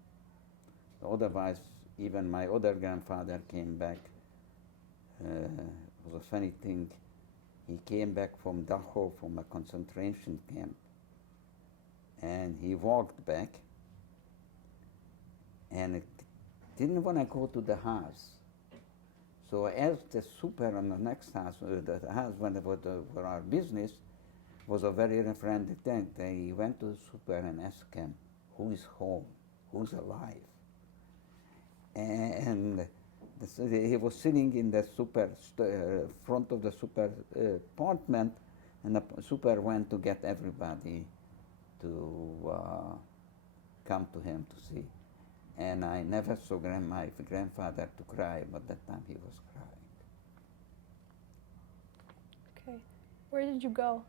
Otherwise, even my other grandfather came back. It was a funny thing. He came back from Dachau, from a concentration camp, and he walked back, and didn't want to go to the house. So as the super on the next house, the house when for our business, was a very friendly thing. They went to the super and asked him, who is home, who's alive? And he was sitting in the super front of the super apartment, and the super went to get everybody to come to him to see. And I never saw my grandfather to cry, but that time he was crying. Okay. Where did you go?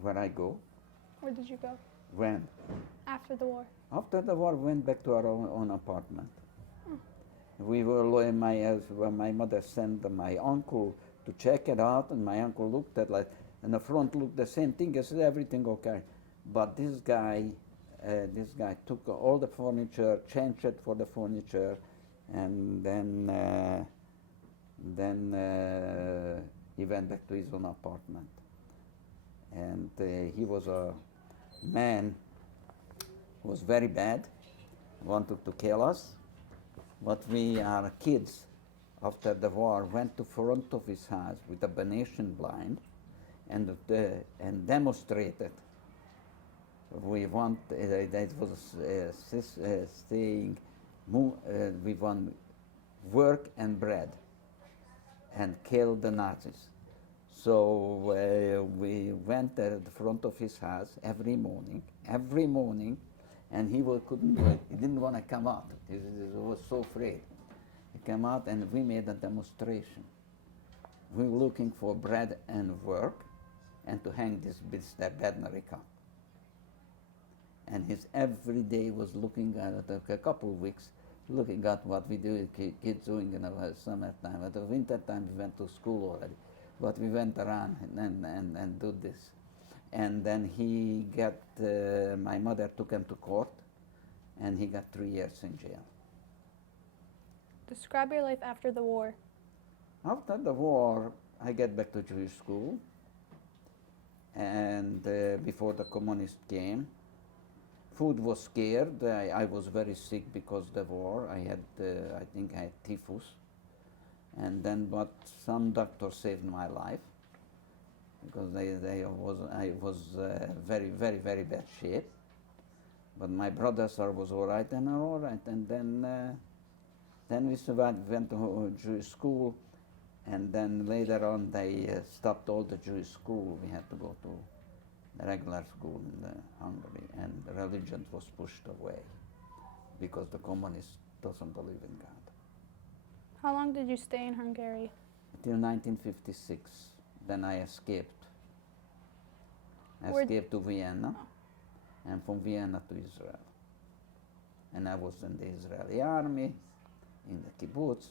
Where I go? Where did you go? When? After the war. After the war, we went back to our own apartment. We were my mother sent my uncle to check it out, and my uncle looked at and the front looked the same thing. I said everything okay, but this guy took all the furniture, changed it for the furniture, and then he went back to his own apartment. And he was a man who was very bad, wanted to kill us. But we are kids, after the war, went to front of his house with a Venetian blind and demonstrated. We want, that was saying, we want work and bread and kill the Nazis. So we went at the front of his house every morning, and he couldn't do it. He didn't want to come out. He was so afraid. He came out and we made a demonstration. We were looking for bread and work and to hang this Bednary up. And his every day was looking at a couple of weeks, looking at what we do, kids doing in the summertime. At the winter time we went to school already, but we went around and do this. And then he got, my mother took him to court, and he got 3 years in jail. Describe your life after the war. After the war, I get back to Jewish school, and before the communists came, food was scared. I was very sick because of the war. I had, I think I had typhus, and then, but some doctors saved my life, because I was very, very, very bad shape. But my brothers was all right, and then we survived, went to Jewish school, And then later on, they stopped all the Jewish school. We had to go to the regular school in Hungary, and the religion was pushed away because the communists doesn't believe in God. How long did you stay in Hungary? Till 1956. Then I escaped. Where'd- Escaped to Vienna, and from Vienna to Israel. And I was in the Israeli army, in the kibbutz,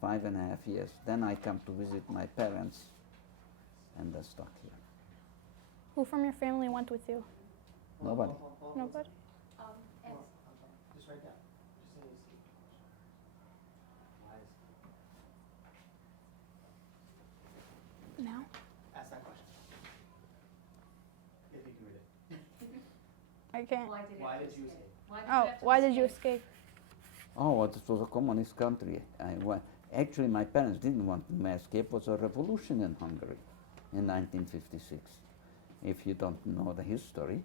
5.5 years. Then I come to visit my parents, and they're stuck here. Who from your family went with you? Nobody. Nobody? Just right down. Just say it's why is No. ask that question. If you can read it. I can't. Why did Why you did you escape? escape? Why did Oh, you have to why did you escape? Oh, it was a communist country. Actually, my parents didn't want me to escape. It was a revolution in Hungary in 1956, if you don't know the history.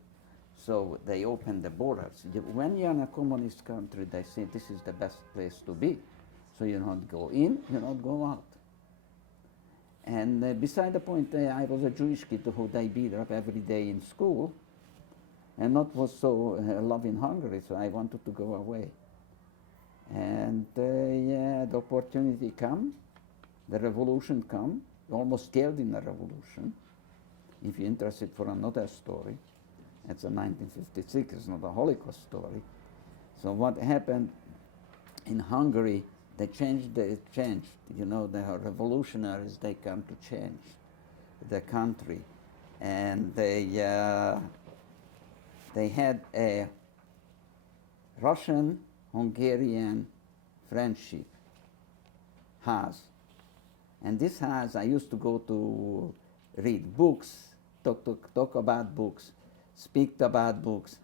So they opened the borders. When you're in a communist country, they say this is the best place to be. So you don't go in, you don't go out. And beside the point, I was a Jewish kid who they beat up every day in school, and not was so loving Hungary, so I wanted to go away. And yeah, the opportunity come, the revolution come, almost killed in the revolution. If you're interested for another story, it's a 1956, it's not a Holocaust story. So what happened in Hungary, they changed, you know, the revolutionaries, they come to change the country. And they had a Russian-Hungarian friendship house. And this house, I used to go to read books, talk about books, speak about books.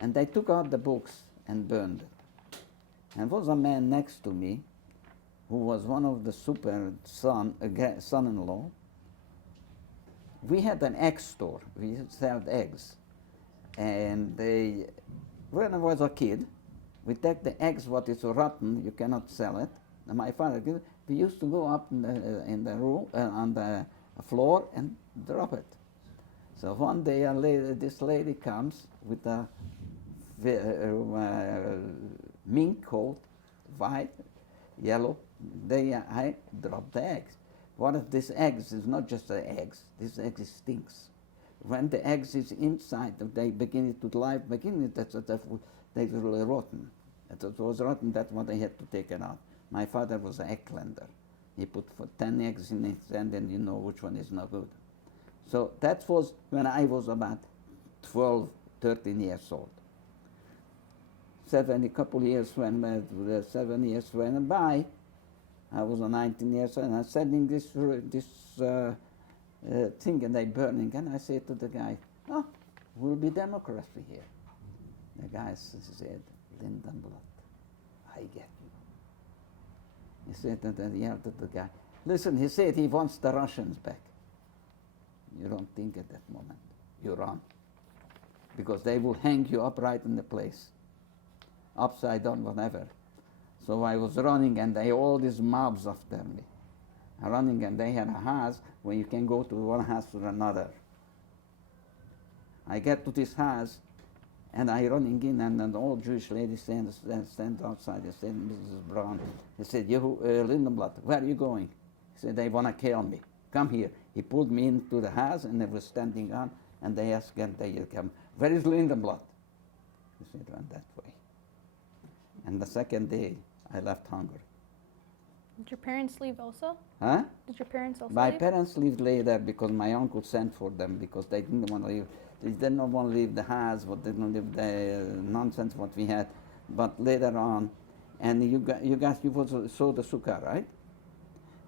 And they took out the books and burned it. And there was a man next to me who was one of the son-in-law. We had an egg store. We sold eggs. And when I was a kid, we take the eggs, what is rotten, you cannot sell it. And my father, we used to go up in the room, on the floor and drop it. So one day this lady comes with a mink coat, white, yellow. I drop the eggs. One of these eggs is not just the eggs. This egg stinks. When the eggs is inside, they begin to live. They were rotten. It was rotten. That's why they had to take it out. My father was an egg cleaner. He put 10 eggs in it, and then you know which one is not good. So that was when I was about 12, 13 years old. 7 years went by. I was 19 years old, and I was selling this thing, and they burning. And I said to the guy, "Oh, we'll be democracy here." The guy said, "Lindenblatt, I get you." He said to the guy, "Listen," he said, "he wants the Russians back." You don't think at that moment. You run. Because they will hang you up right in the place. Upside down, whatever. So I was running, and all these mobs after me. Running, and they had a house where you can go to one house to another. I get to this house, and I running in, and an old Jewish lady stands outside. They said, "Mrs. Brown," he said, "Lindenblatt, where are you going?" He said, "They want to kill me. Come here." He pulled me into the house, and they were standing on, and they asked again, they come, "Where is Lindenblatt?" He said, "Went that way." And the second day, I left Hungary. Did your parents leave also? Huh? Did your parents also My leave? parents lived later because my uncle sent for them because they didn't want to leave. They didn't want to leave the house, but they didn't leave the nonsense what we had. But later on, and you guys saw the sukkah, right?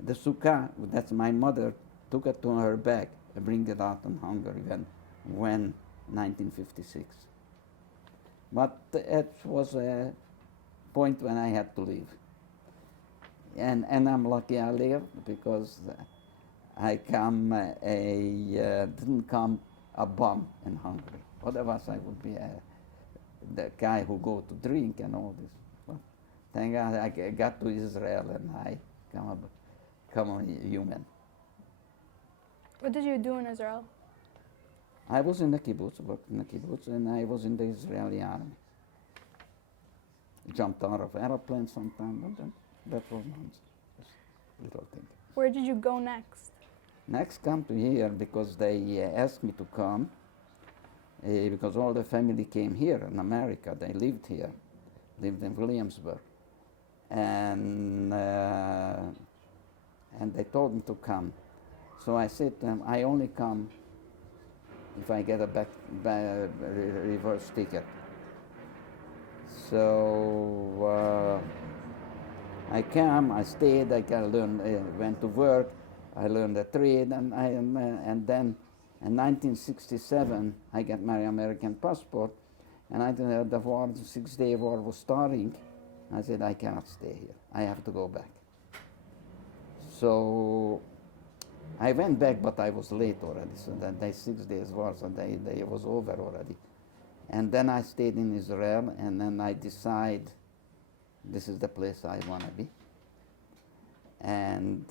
The sukkah, that's my mother took it to her back and bring it out in Hungary when 1956. But it was a point when I had to leave. And I'm lucky I lived because I didn't come a bum in Hungary. Otherwise I would be the guy who go to drink and all this. But thank God I got to Israel and I come common human. What did you do in Israel? I was in the kibbutz, worked in the kibbutz, and I was in the Israeli army. Jumped out of aeroplanes sometimes, but that was nonsense. Just little thing. Where did you go next? Next, come to here because they asked me to come because all the family came here in America. They lived here, lived in Williamsburg, and they told me to come. So I said to them, I only come if I get a reverse ticket. So I came, I stayed, I went to work, I learned a trade, and then in 1967 I got my American passport, and the war, the 6-day war was starting. I said, I cannot stay here, I have to go back. So I went back, but I was late already, so that day 6 days war, so they was over already. And then I stayed in Israel, and then I decide this is the place I want to be. And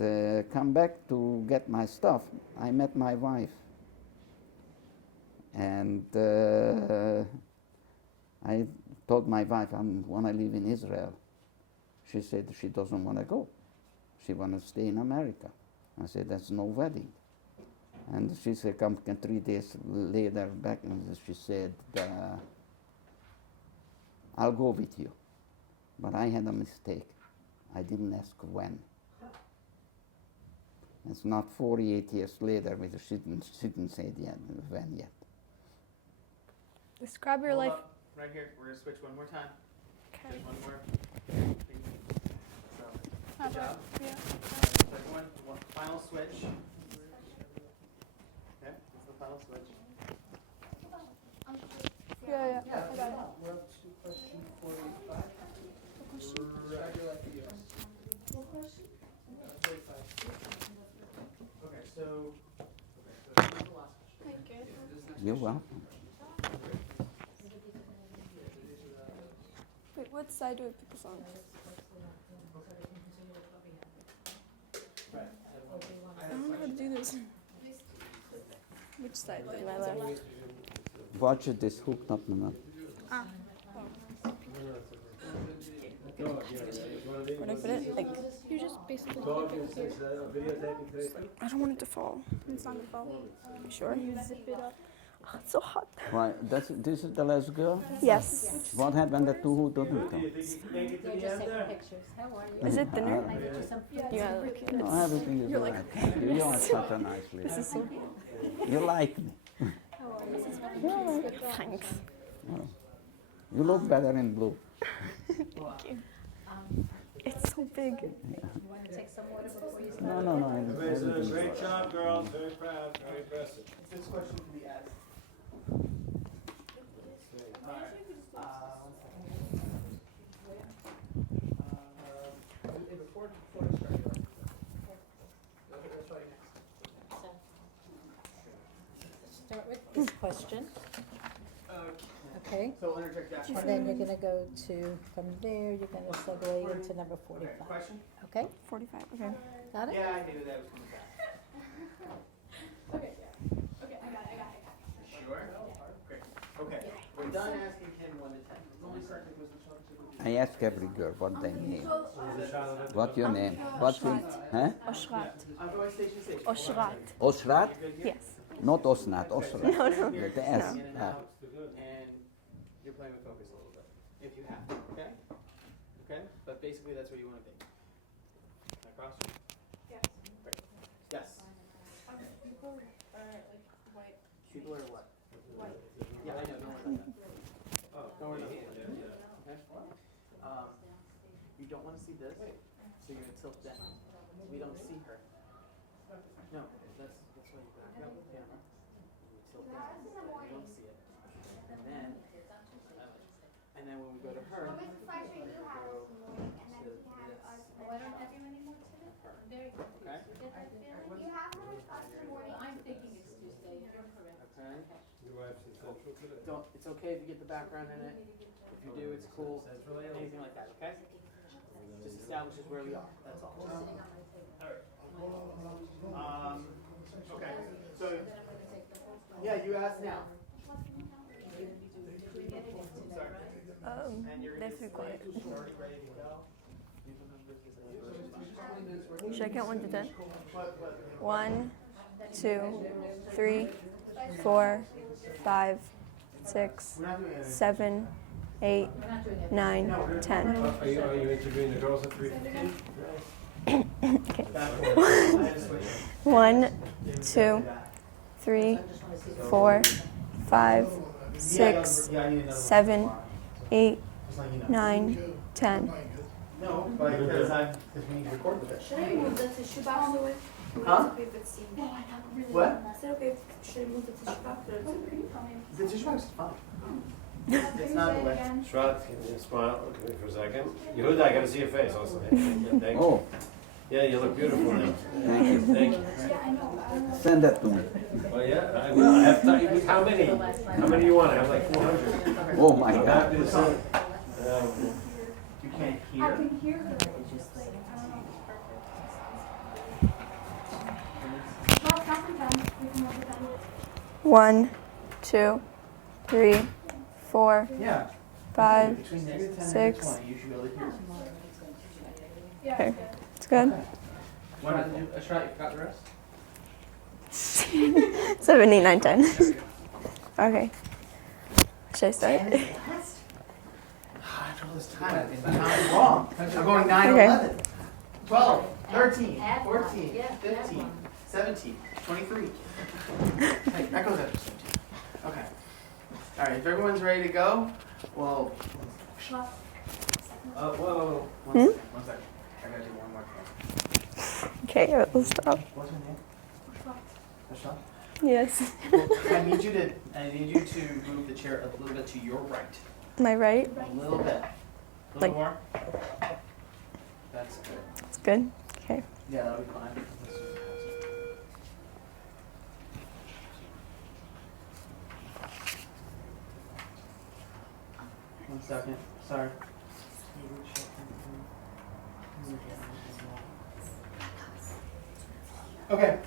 come back to get my stuff. I met my wife. And I told my wife I want to live in Israel. She said she doesn't want to go. She wants to stay in America. I said, there's no wedding. And she said, come 3 days later back, and she said, I'll go with you. But I had a mistake. I didn't ask when. It's not 48 years later, but she didn't say when yet. Describe your Hold life. up. Right here. We're gonna switch one more time. Okay. Just one more thing. So, good job. Yeah. Second one, final switch. Okay, that's the final switch. Yeah. Yeah, I got it. we're up to question 45. Describe your life at US. What question? 45. Okay, so here's the last question. Thank you. You're welcome. Wait, what side do I put this on? Right. I don't know how to do this. Which side? Like my left? Watch it, this hooked up and up. Ah. Where do I put it? Like, you just basically I don't want it to fall. It's not gonna fall. You sure? You zip it up. Oh, it's so hot. Right, this is the last girl? Yes. What happened to the two who didn't come? Is it thinner? Yeah. No, everything is all right. You are such a nice lady. This is so. You like me. Thanks. Oh. You look better in blue. Thank you. It's so big. No. Everything Great is job, girls. Very proud. Very impressive. This question can be asked. Alright. One second. Before I start, that's right next. Start with this question, okay? So interject that. And then you're gonna go to, from there, you're gonna segue into number Okay, 45, question? okay? 45. Okay. Got it? Yeah, I knew that was coming back. Okay, I got it. Sure? Great. Okay, we're done asking Kim 1 to 10. Only certain was the challenge. I ask every girl what they name. What's your name? What's your huh? Oshrat. I'm going station station. Oshrat. Osrat? Yes. Not Osnat, Osrat. No. With the S. In and out, and you're playing with focus a little bit, if you have to, okay? Okay, but basically that's where you want to be. Across? Yes. Great. Yes. People are like white. People are what? White. Yeah, I know, don't worry about that. Don't worry about that. Okay? You don't want to see this, so you're going to tilt down. We don't see her. No, that's why you grab the camera. And you tilt down, so you don't see it. And then when we go to her, What was the flash you have this morning, and then we have us. Why don't everyone anymore today? Very good. okay? Get that feeling? You have her with us in the morning. I'm thinking it's Tuesday. You're correct. Okay? Your wife's in Central today. Don't, it's okay if you get the background in it. If you do, it's cool. Anything like that, okay? Just establishes where we are, that's all. Alright. Okay, so, yeah, you ask now. Sorry. And you're That's required. already ready to go. Should I count 1 to 10? 1, 2, 3, 4, 5, 6, 7, 8, 9, 10. Are you interviewing the girls at 3:15? Okay. 1, 2, 3, 4, 5, 6, 7, 8, 9, 10. No, but because we need to record with it. Should I move the tissue box away? Huh? If it's seen. What? Is it okay? Should I move the tissue box? Or it's okay? The tissue box is fine. It's not the way. Shrat, can you smile? Look at me for a second. Yehuda, I gotta see your face also. Thank you. Oh, Yeah, you look beautiful now. thank you. Thank you. Send that to me. Oh, yeah, I will. I have time. How many? How many do you want? I have like 400. Oh my I'm God. happy to send. You can't hear? I can hear her, it's just like, I don't know if it's perfect. Well, count from 10. We can move the 10. 1, 2, 3, 4, Yeah. 5. Between -10 and 6. -20, you should be able to hear. Okay, it's good. What did you, Ashrat, you forgot the rest? 7, 8, 9, 10. Okay. Should I start? After all this time, I'm wrong. I'm going 9, Okay. 11, 12, 13, 14, 15, 17, 23. Hey, that goes after 17. Okay. All right, if everyone's ready to go, well, whoa. One second. I gotta do one more thing. Okay, we'll stop. What's her name? Ashrat? Yes. I need you to move the chair a little bit to your right. My right? A little bit. A little Like- more. That's good. It's good. Okay. Yeah, that'll be fine. One second. Sorry. Okay.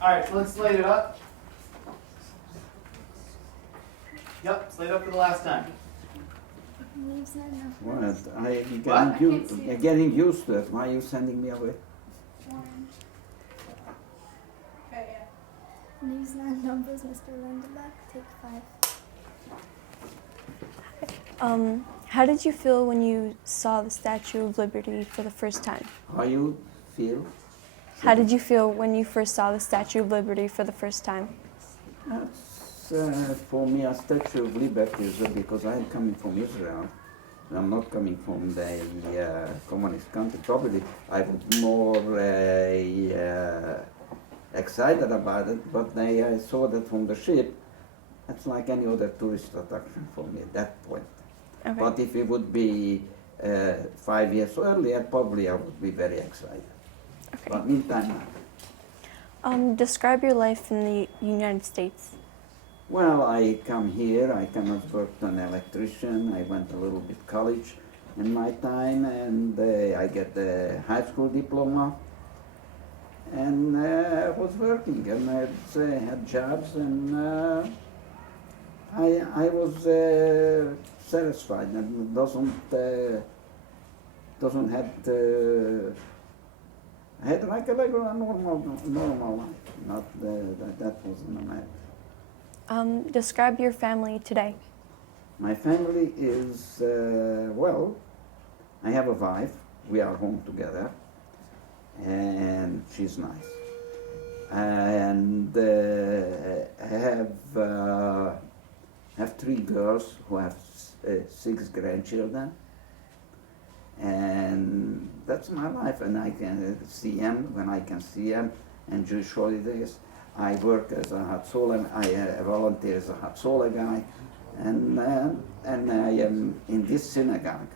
All right. Let's slate it up. Yep. Slate up for the last time. Leaves not enough. What? I'm getting used to it. Why are you sending me away? Leaves not numbers, Mr. Lindenblatt. Take 5. How did you feel when you saw the Statue of Liberty for the first time? How you feel? How did you feel when you first saw the Statue of Liberty for the first time? That's, for me, a Statue of Liberty is because I'm coming from Israel. I'm not coming from the communist country. Probably I was more excited about it, but I saw that from the ship. It's like any other tourist attraction for me at that point. Okay. But if it would be 5 years earlier, probably I would be very excited. Okay. But meantime, not. Describe your life in the United States. Well, I come here, I cannot work as an electrician, I went a little bit college in my time, and I get the high school diploma, and I was working, and I had jobs, and I was satisfied, and doesn't have I had like a regular normal life, not that wasn't a matter. Describe your family today. My family is, well, I have a wife, we are home together, and she's nice. And I have 3 girls who have 6 grandchildren, and that's my life, and I can see them when I can see them, and Jewish holidays. I work as a Hatzola, I volunteer as a Hatzola guy, and I am in this synagogue.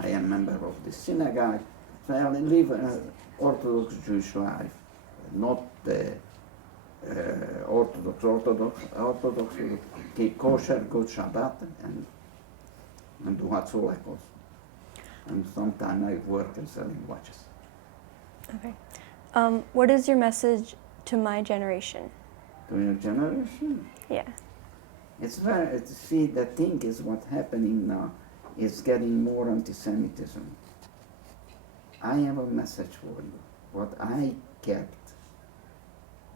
I am a member of this synagogue, so I live an Orthodox Jewish life, not Orthodox, keep kosher, good Shabbat, and do Hatzola also. And sometimes I work in selling watches. Okay. What is your message to my generation? To your generation? Yeah. It's very, see, the thing is what's happening now is getting more anti-Semitism. I have a message for you. What I get,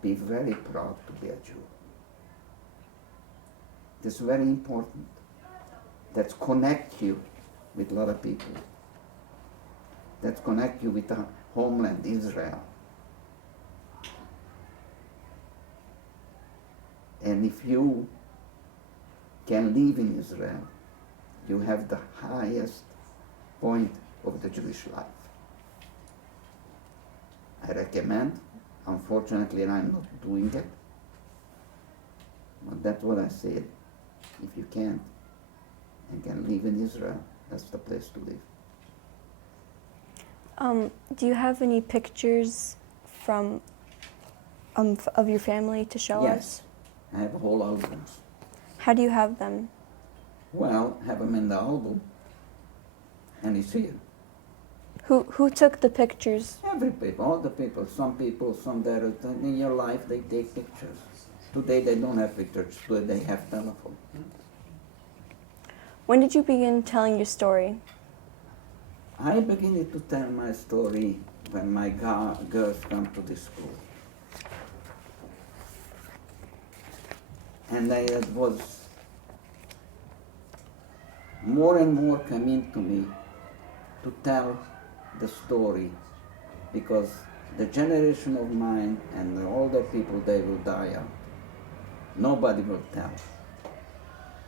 be very proud to be a Jew. It's very important. That connect you with a lot of people. That connect you with the homeland, Israel. And if you can live in Israel, you have the highest point of the Jewish life. I recommend, unfortunately I'm not doing it, but that's what I said. If you can't and can live in Israel, that's the place to live. Do you have any pictures from of your family to show us? Yes, I have whole albums. How do you have them? Well, have them in the album, and it's here. Who took the pictures? Every people, all the people, some there in your life, they take pictures. Today they don't have pictures, today they have telephone. When did you begin telling your story? I began to tell my story when my girls come to the school. And it was more and more coming to me to tell the story, because the generation of mine and the older people, they will die out. Nobody will tell.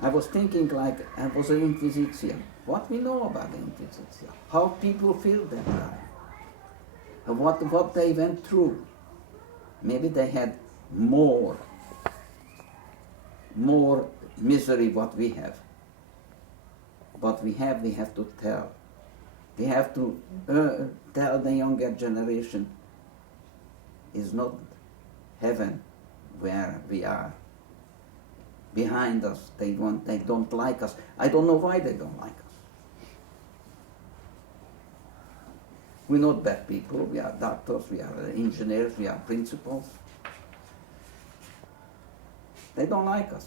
I was thinking like I was an Inquisition. What we know about the Inquisition? How people feel that time? What they went through. Maybe they had more misery what we have. What we have to tell. We have to tell the younger generation is not heaven where we are. Behind us, they don't like us. I don't know why they don't like us. We're not bad people. We are doctors, we are engineers, we are principals. They don't like us.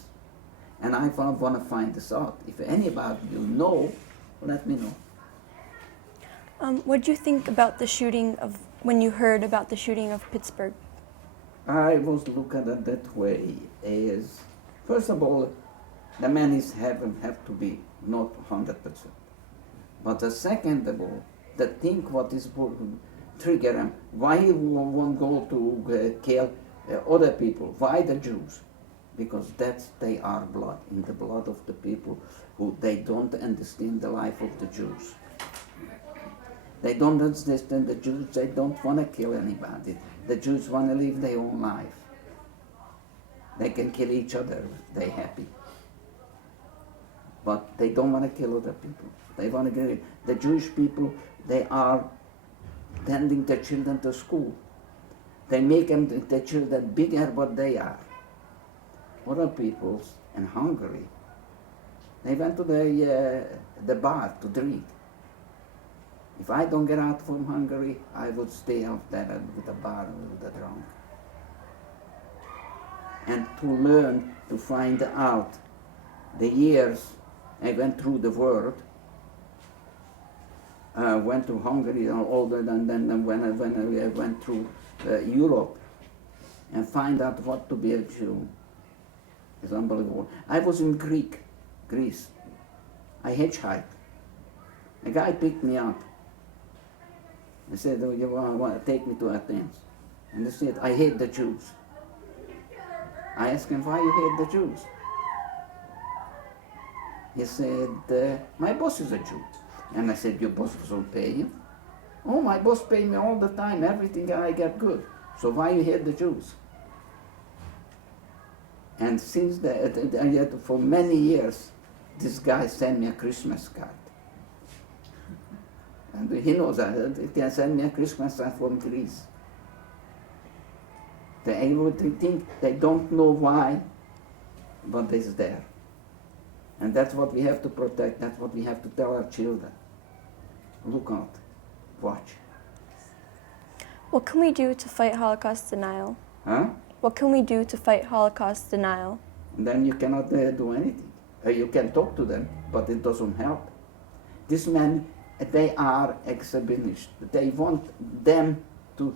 And I want to find this out. If anybody you know, let me know. What did you think about the when you heard about the shooting of Pittsburgh? I was looking at it that way. Is first of all, the man have to be not 100%. But the second of all, the thing what is trigger him, why he won't go to kill other people? Why the Jews? Because they are blood, in the blood of the people who they don't understand the life of the Jews. They don't understand the Jews, they don't want to kill anybody. The Jews want to live their own life. They can kill each other if they're happy. But they don't want to kill other people. They want to kill the Jewish people. They are sending their children to school. They make the children bigger what they are. Other peoples in Hungary, they went to the bar to drink. If I don't get out from Hungary, I would stay out there with the bar with the drunk. And to learn, to find out the years I went through the world, went to Hungary and older than when I went through Europe, and find out what to be a Jew is unbelievable. I was in Greece. I hitchhiked. A guy picked me up. He said, "Oh, you want to take me to Athens?" And he said, "I hate the Jews." I asked him, "Why you hate the Jews?" He said, "My boss is a Jew." And I said, "Your boss doesn't pay you?" "Oh, my boss pays me all the time, everything I get good. So why you hate the Jews?" And since that, for many years, this guy sent me a Christmas card. And he knows that he can send me a Christmas card from Greece. They think they don't know why, but it's there. And that's what we have to protect, that's what we have to tell our children. Look out, watch. What can we do to fight Holocaust denial? Huh? What can we do to fight Holocaust denial? Then you cannot do anything. You can talk to them, but it doesn't help. These men, they are exhibitionists. They want them to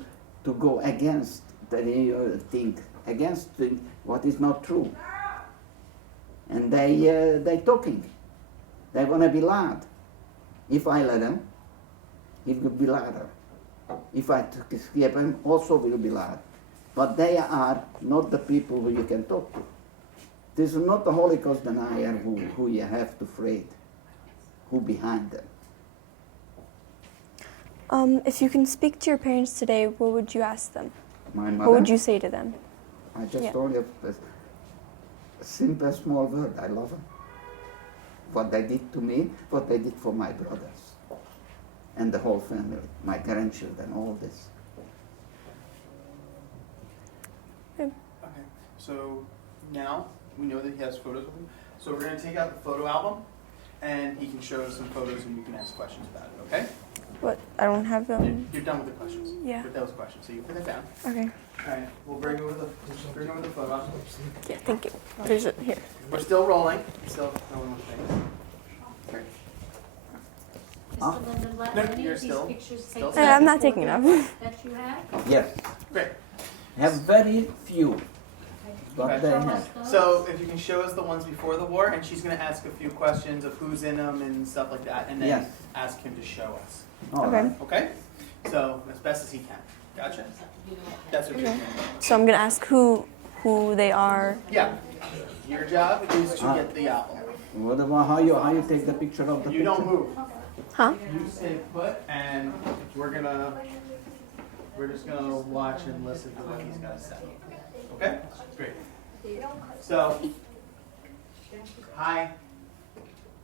go against the thing, against what is not true. And they talking. They want to be loud. If I let them, it will be louder. If I escape them, also will be loud. But they are not the people who you can talk to. This is not the Holocaust denier who you have to afraid, who behind them. If you can speak to your parents today, what would you ask them? My mother, What would you say to them? I just Yeah. told you a simple, small word. I love them. What they did to me, what they did for my brothers, and the whole family, my grandchildren, all this. Okay, so now we know that he has photos of him. So we're going to take out the photo album, and he can show us some photos, and you can ask questions about it, okay? What? I don't have them. You're done with the questions. Yeah. With those questions, so you put that down. Okay. All right, we'll bring over the photo album. Yeah, thank you. There's it here. We're still rolling. Still rolling with things. Great. Mr. Lindenblatt, No, any you're of these still- pictures still taken I'm not before taking the- enough. That you have? Yes, Great. have very few, but Okay. they Show have. us those. So if you can show us the ones before the war, and she's going to ask a few questions of who's in them and stuff like that, and then Yes. ask him to show us. All Okay. right. Okay? So as best as he can. Gotcha? That's what you're Okay. doing. So I'm gonna ask who they are. Yeah. Your job is to Ah. get the album. What about how you take the picture of the You don't picture? move. Huh? You stay put, and we're just gonna watch and listen to what he's got to say. Okay? Great. So, hi.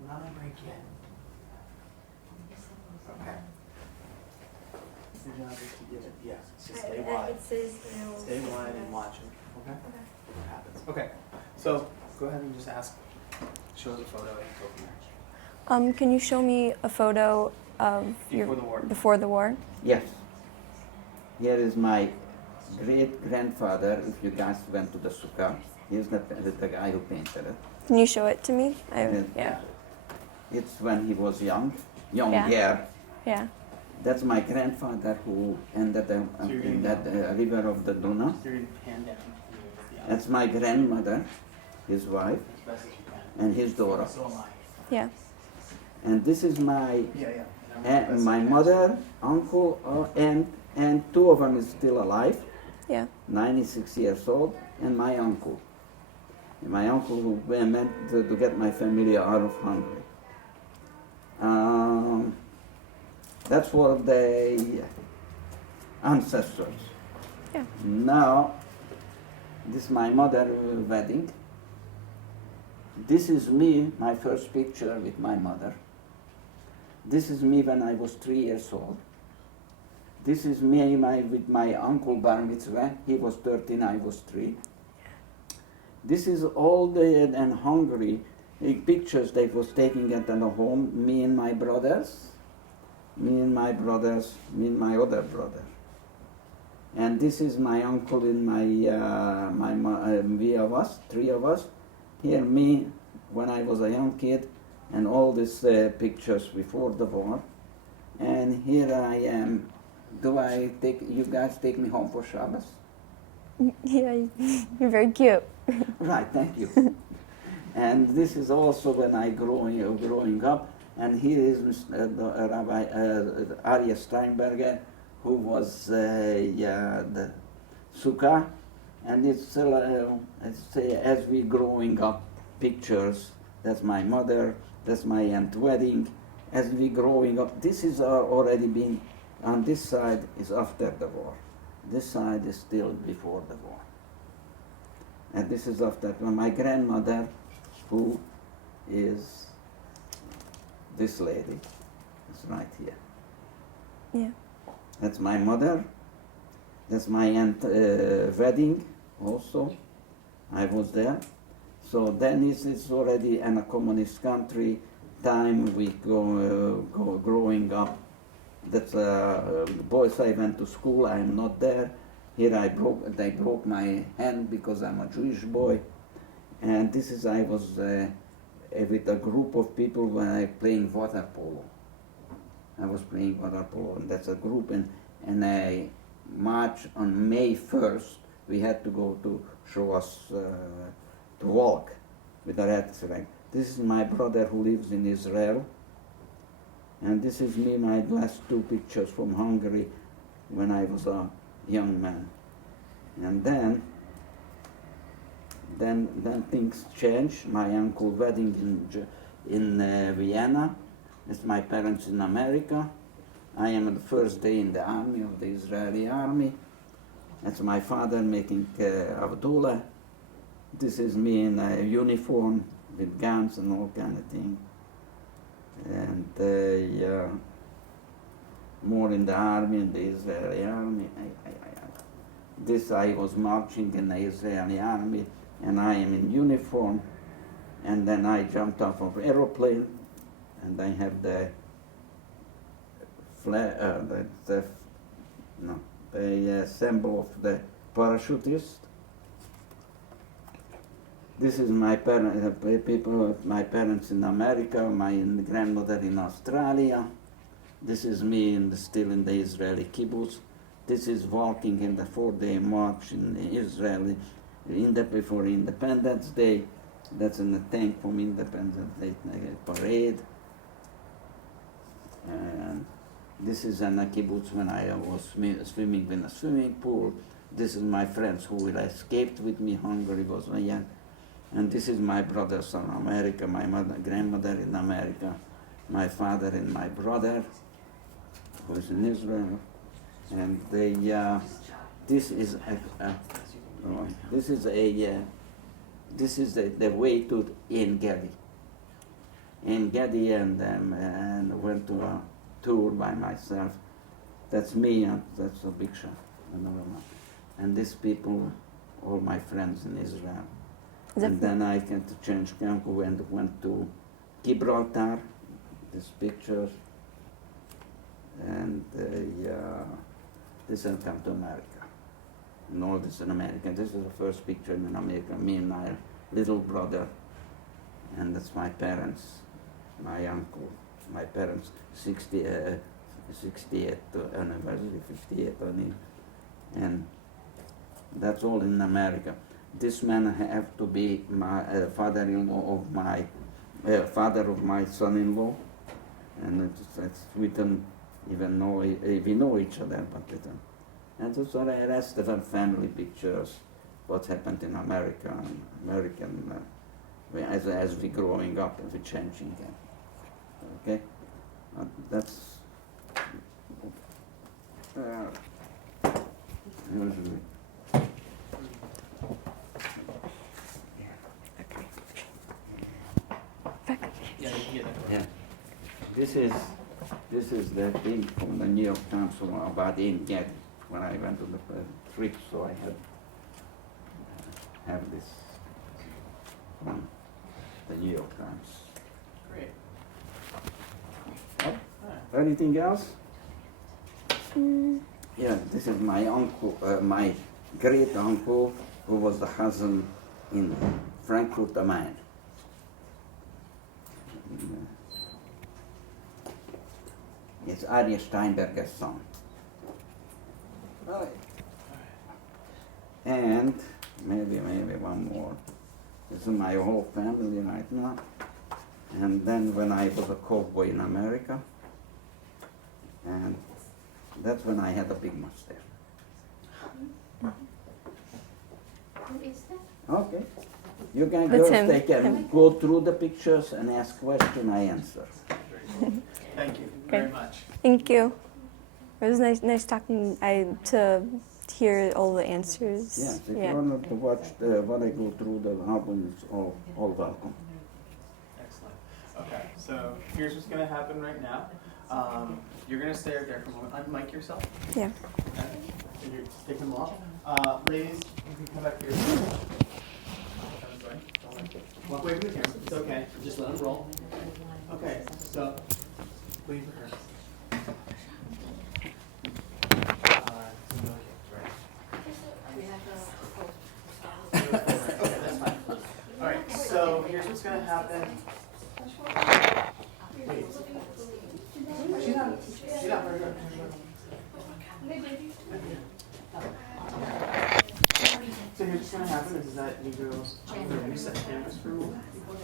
Not a break yet. Okay. Your job is to give it, yes, just stay wide. Stay wide and watch it, okay? What happens? Okay, so go ahead and just ask, show the photo and go from there. Can you show me a photo of Before the war. before the war? Yes. Here is my great-grandfather, if you guys went to the sukkah. He's the guy who painted it. Can you show it to me? And Yeah. It's when he was young, Yeah. Yeah. That's my grandfather who ended up So you're in gonna- that river of the Duna. You're gonna hand down the album That's my grandmother, his wife, as best as you can. and his daughter. So am I. Yeah. And this is my Yeah. And I'm my mother, uncle, and two of them is still alive, Yeah. 96 years old, and my uncle. And my uncle who meant to get my family out of Hungary. That's for the ancestors. Yeah. Now, this is my mother wedding. This is me, my first picture with my mother. This is me when I was 3 years old. This is me with my uncle bar mitzvah. He was 13, I was 3. This is all the and Hungary pictures they was taking at the home. Me and my brothers, me and my other brother. And this is my uncle and we of us, 3 of us. Here me when I was a young kid, and all these pictures before the war. And here I am. Do I take you guys take me home for Shabbos? Yeah. You're very cute. Right, thank you. And this is also when I growing up. And here is Rabbi Arya Steinberger, who was the sukkah. And it's as we growing up pictures. That's my mother. That's my aunt wedding. As we growing up, this is already been. On this side is after the war. This side is still before the war. And this is after my grandmother, who is this lady, is right here. Yeah. That's my mother. That's my aunt wedding also. I was there. So then it's already in a communist country. Time we growing up That's boys I went to school. I am not there. Here they broke my hand because I'm a Jewish boy. And this is I was with a group of people when I playing water polo. I was playing water polo, and that's a group. And I march on May 1st. We had to go to show us to walk with a red flag. This is my brother who lives in Israel. And this is me, my last two pictures from Hungary when I was a young man. And then things changed. My uncle wedding in Vienna. It's my parents in America. I am on the first day in the army of the Israeli army. That's my father making Abdullah. This is me in a uniform with guns and all kind of thing. And more in the army, in the Israeli army. This I was marching in the Israeli army, and I am in uniform. And then I jumped off of aeroplane, and I have the symbol of the parachutist. This is my my parents in America, my grandmother in Australia. This is me still in the Israeli kibbutz. This is walking in the 4-day march in Israel before Independence Day. That's in the tank from Independence Day parade. And this is in a kibbutz when I was swimming in a swimming pool. This is my friends who escaped with me. Hungary was young. And this is my brothers in America, my grandmother in America, my father and my brother, who is in Israel. And this is the way to En Gedi. En Gedi, and went to a tour by myself. That's me, and that's a big shot. And these people, all my friends in Israel. And then I came to change camp and went to Gibraltar, these pictures. And this has come to America. And all this in America. This is the first picture in America, me and my little brother. And that's my parents, my uncle, my parents, 68th anniversary, 58th anniversary. And that's all in America. This man have to be my father-in-law of my father of my son-in-law, and we don't even know we know each other, but we don't. And those are the rest of our family pictures. What happened in America, American as we growing up and we changing them. Okay, that's usually. Yeah. This is the thing from the New York Times about En Gedi when I went to the trip, so I have this from the New York Times. Great. Oh, anything else? Yeah, this is my uncle, my great uncle, who was the husband in Frankfurt am Main. It's Arya Steinberger's son. Right. And maybe one more. This is my whole family right now. And then when I was a cowboy in America, and that's when I had a big mustache. Who is that? Okay. You can That's girls, him. they can go through the pictures and ask questions, I answer. Thank you very much. Thank you. It was nice talking to hear all the answers. Yes, if you want to watch when I go through the album, it's all welcome. Excellent. Okay, so here's what's going to happen right now. You're going to stay right there for a moment. Unmic yourself. Yeah. Okay. And you're taking them off. Ladies, you can come back here. Walk away from the camera. It's okay. Just let them roll. Okay, so wave your hands. happen. Wait. She's not very good. So here's what's gonna happen is that you go, I'm gonna reset cameras for a moment. You guys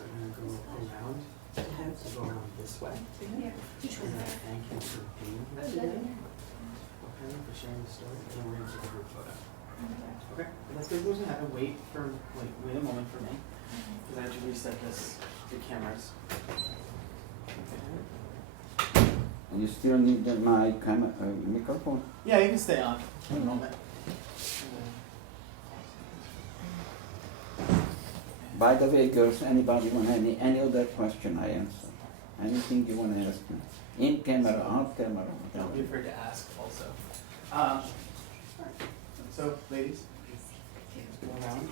are gonna go around, so go around this way. And then thank you for being here today. Okay, for sharing the story, and then we're gonna take a group photo. Okay, and that's basically what's gonna happen. Wait a moment for me, because I have to reset the cameras. You still need my microphone? Yeah, you can stay on for a moment. By the way, girls, anybody want any other question I answer? Anything you want to ask me? In camera, out camera, Don't be whatever. afraid to ask also. So, ladies, let's go around.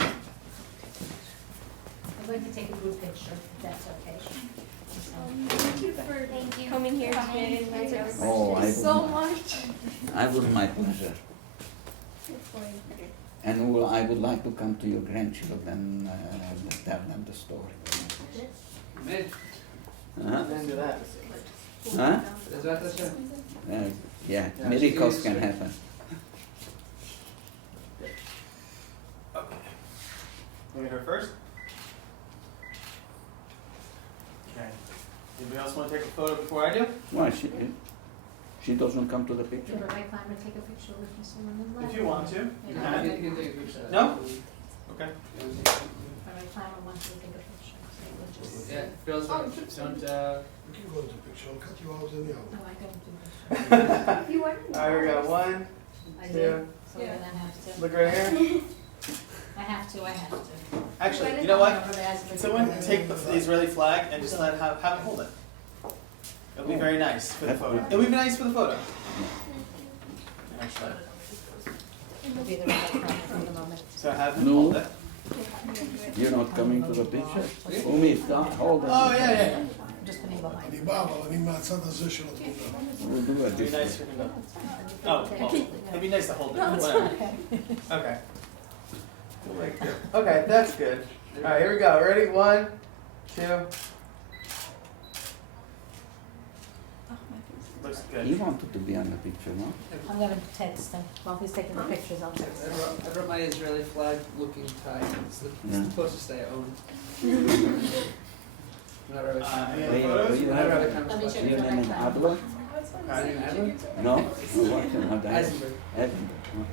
I'd like to take a group picture, if that's okay. Thank you for Coming here today and answering our Oh, questions. I would my pleasure. And I would like to come to your grandchildren and tell them the story. Mid. Huh? Then do that. Huh? Is that the show? Yeah, Yeah, miracles she can is- happen. Okay. Look at her first. Okay. Anybody else want to take a photo before I do? Why, she doesn't come to the picture? Should the right climber take a picture with Mr. Lindenblatt? If you want to. You You can. can take a picture. No? Okay. The right climber wants to take a picture, so we'll just. Yeah, girls don't, We can go into the picture, I'll cut you out in the No, hour. I don't do this. You are. Alright, we got 1, I 2. do, so then I have to. Look right here. I have to. Actually, you know what? Can someone take the Israeli flag and just have it hold it? It'll be very nice for the photo. It'll be nice for the photo. Actually. It'll be the right climber for the moment. So have him No. hold it. You're not coming to the picture? Umi, stop, hold it. Oh, yeah. I'm just putting behind. אני בא, אבל אני מהצד הזה של התמונה. We'll do it It'd be this nice way. for him to. Oh, well, it'd be nice to hold it. Whatever. Okay. Okay, that's good. Alright, here we go. Ready? 1, 2. Looks He good. wanted to be on the picture, no? I'm gonna text him. While he's taking the pictures, I'll text him. I brought my Israeli flag looking tie. It's the, Yeah. it's the closest I own. Not really. Any Wait, other photos? wait, I'd rather wait. come Let me to check. Your name is Adler? Island? No? What's your name? Eisenberg. Edinburgh. No.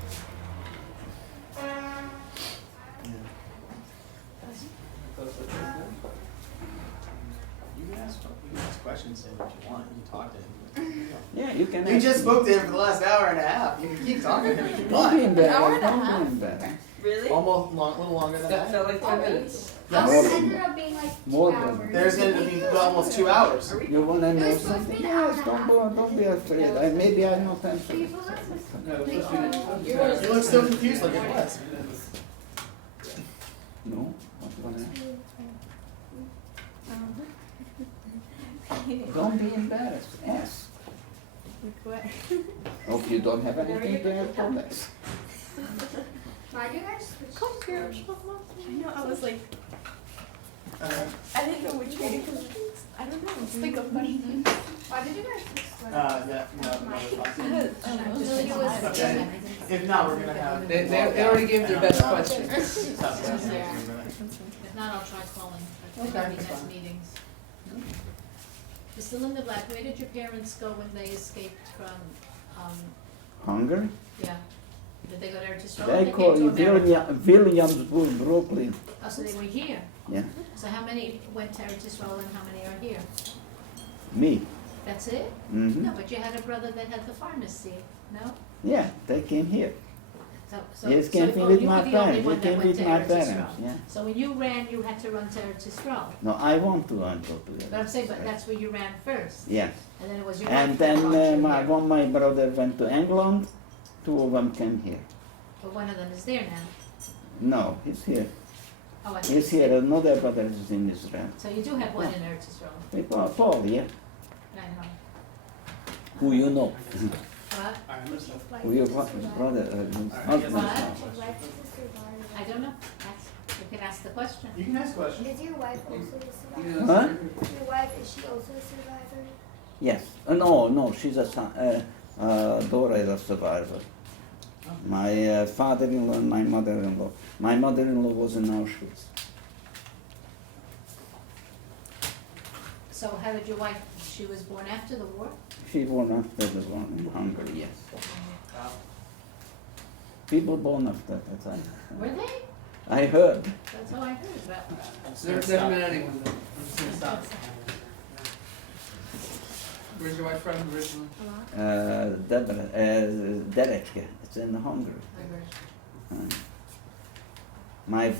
You can ask questions if you want. You can talk to him. Yeah, you can You ask just him. spoke to him for the last hour and a half. You can keep talking to him if you Don't be want. embarrassed, don't be embarrassed. Really? Almost a little longer than That that. felt like 10 minutes. Ours Yes. ended up being like 2 More than- hours. There's going to be almost 2 hours. You wanna know supposed to something? be an hour Yes, and a half. don't be afraid. Maybe I'm not answering. People, that's what's- No, it's supposed to be- You look so confused like it was. No? What's gonna happen? Don't be embarrassed. Ask. Or if you don't have anything to ask, don't ask. Why do you guys switch? Come here. I know. I was like, I didn't know which way to go. I don't know. Let's think of questions. Why did you guys switch? Yeah, no, Just Okay. If not, we're going to have. They already gave their best questions. If not, I'll try calling. Okay, Maybe that's next fine. meetings. Mr. Lindenblatt, where did your parents go when they escaped from, Hungry? yeah? Did they go to Eretz Yisrael? They call came you to America? Williamsburg, Brooklyn. Oh, so they were here. Yeah. So how many went to Eretz Yisrael and how many are here? Me. That's it? Mm-hmm. No, but you had a brother that had the pharmacy, no? Yeah, they came here. So Yes, came oh, with you my were the only parents. one They that came went with to my Eretz parents. Yisrael. Yeah. So when you ran, you had to run to Eretz Yisrael. No, I want to go to But I'm saying, but that's where you ran first. Yes. And then it was your And wife that then brought you my here. one my brother went to England. 2 of them came here. But one of them is there now. No, he's here. Oh, I He's see. here. Another brother is in Israel. So you do have one in Eretz Yisrael. Paul, yeah. I know. Who you know? What? Alright, let's go. Who your brother, husband. What? I don't know. That's You can ask the question. You can ask questions. Is your wife also a You survivor? know, Huh? Your wife, is she also a survivor? Yes. No, she's a son. Dora is a survivor. My father-in-law and my mother-in-law. My mother-in-law was in Auschwitz. So how did your wife, she was born after the war? She born after the war in Hungary, yes. Wow. People born after that time. Were they? I heard. That's all I heard about. There's never been anyone though. I'm just gonna stop. Where's your wife from originally? Derecke. It's in Hungary. My